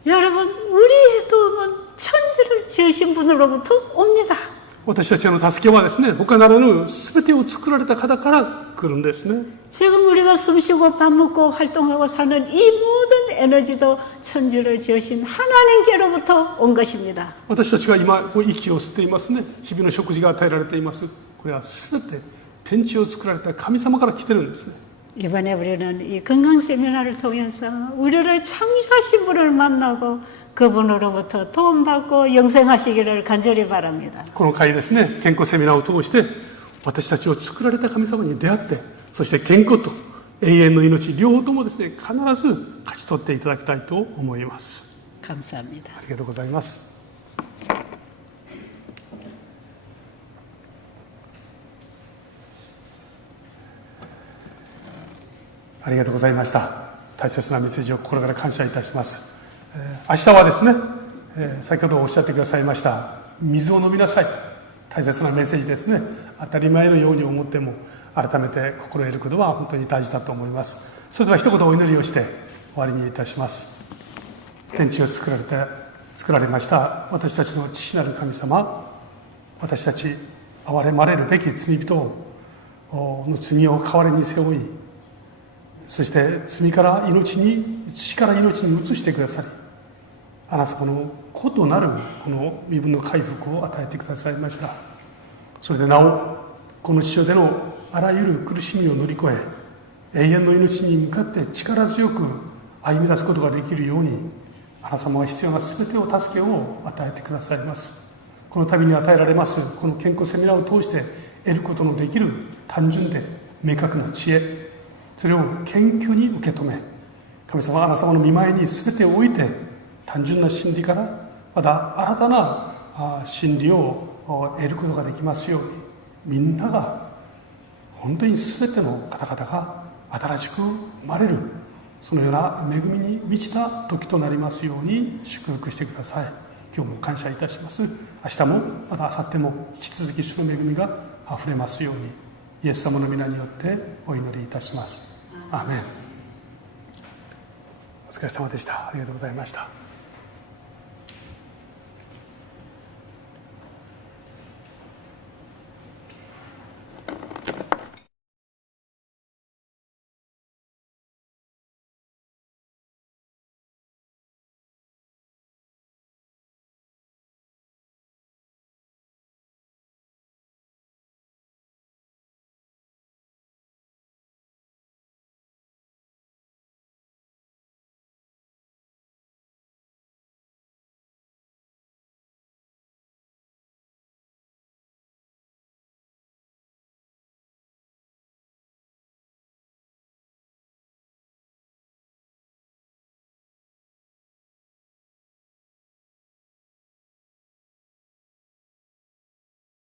여러분, 우리의 도움은 천지를 지으신 분으로부터 옵니다. 私たちの助けはですね、他ならぬ全てを作られた方から来るんですね。 지금 우리가 숨쉬고 밥 먹고 활동하고 사는 이 모든 에너지도 천지를 지으신 하나님께로부터 온 것입니다. 私たちが今息を吸っていますね。日々の食事が与えられています。これは全て天地を作られた神様から来てるんですね。 이번에 우리는 이 건강 세미나를 통해서 우리를 창조하신 분을 만나고 그분으로부터 도움받고 영생하시기를 간절히 바랍니다. この回ですね、健康セミナーを通して私たちを作られた神様に出会って、そして健康と永遠の命両方ともですね、必ず勝ち取っていただきたいと思います。 감사합니다. ありがとうございます。ありがとうございました。大切なメッセージを心から感謝いたします。明日はですね、先ほどおっしゃってくださいました水を飲みなさい、大切なメッセージですね。当たり前のように思っても改めて心得ることは本当に大事だと思います。それでは一言お祈りをして終わりにいたします。天地を作られました私たちの父なる神様、私たち憐れまれるべき罪人の罪を代わりに背負い、そして罪から命に、土から命に移してくださり、あなた様の子となるこの身分の回復を与えてくださいました。それでなおこの地上でのあらゆる苦しみを乗り越え、永遠の命に向かって力強く歩み出すことができるように、あなた様は必要な全てを助けを与えてくださいます。この度に与えられますこの健康セミナーを通して得ることのできる単純で明確な知恵、それを謙虚に受け止め、神様はあなた様の御前に全てを置いて、単純な真理からまた新たな真理を得ることができますように、みんなが本当に全ての方々が新しく生まれる、そのような恵みに満ちた時となりますように祝福してください。今日も感謝いたします。明日もまた明後日も引き続き主の恵みがあふれますように。イエス様の皆によってお祈りいたします。アーメン。お疲れ様でした。ありがとうございました。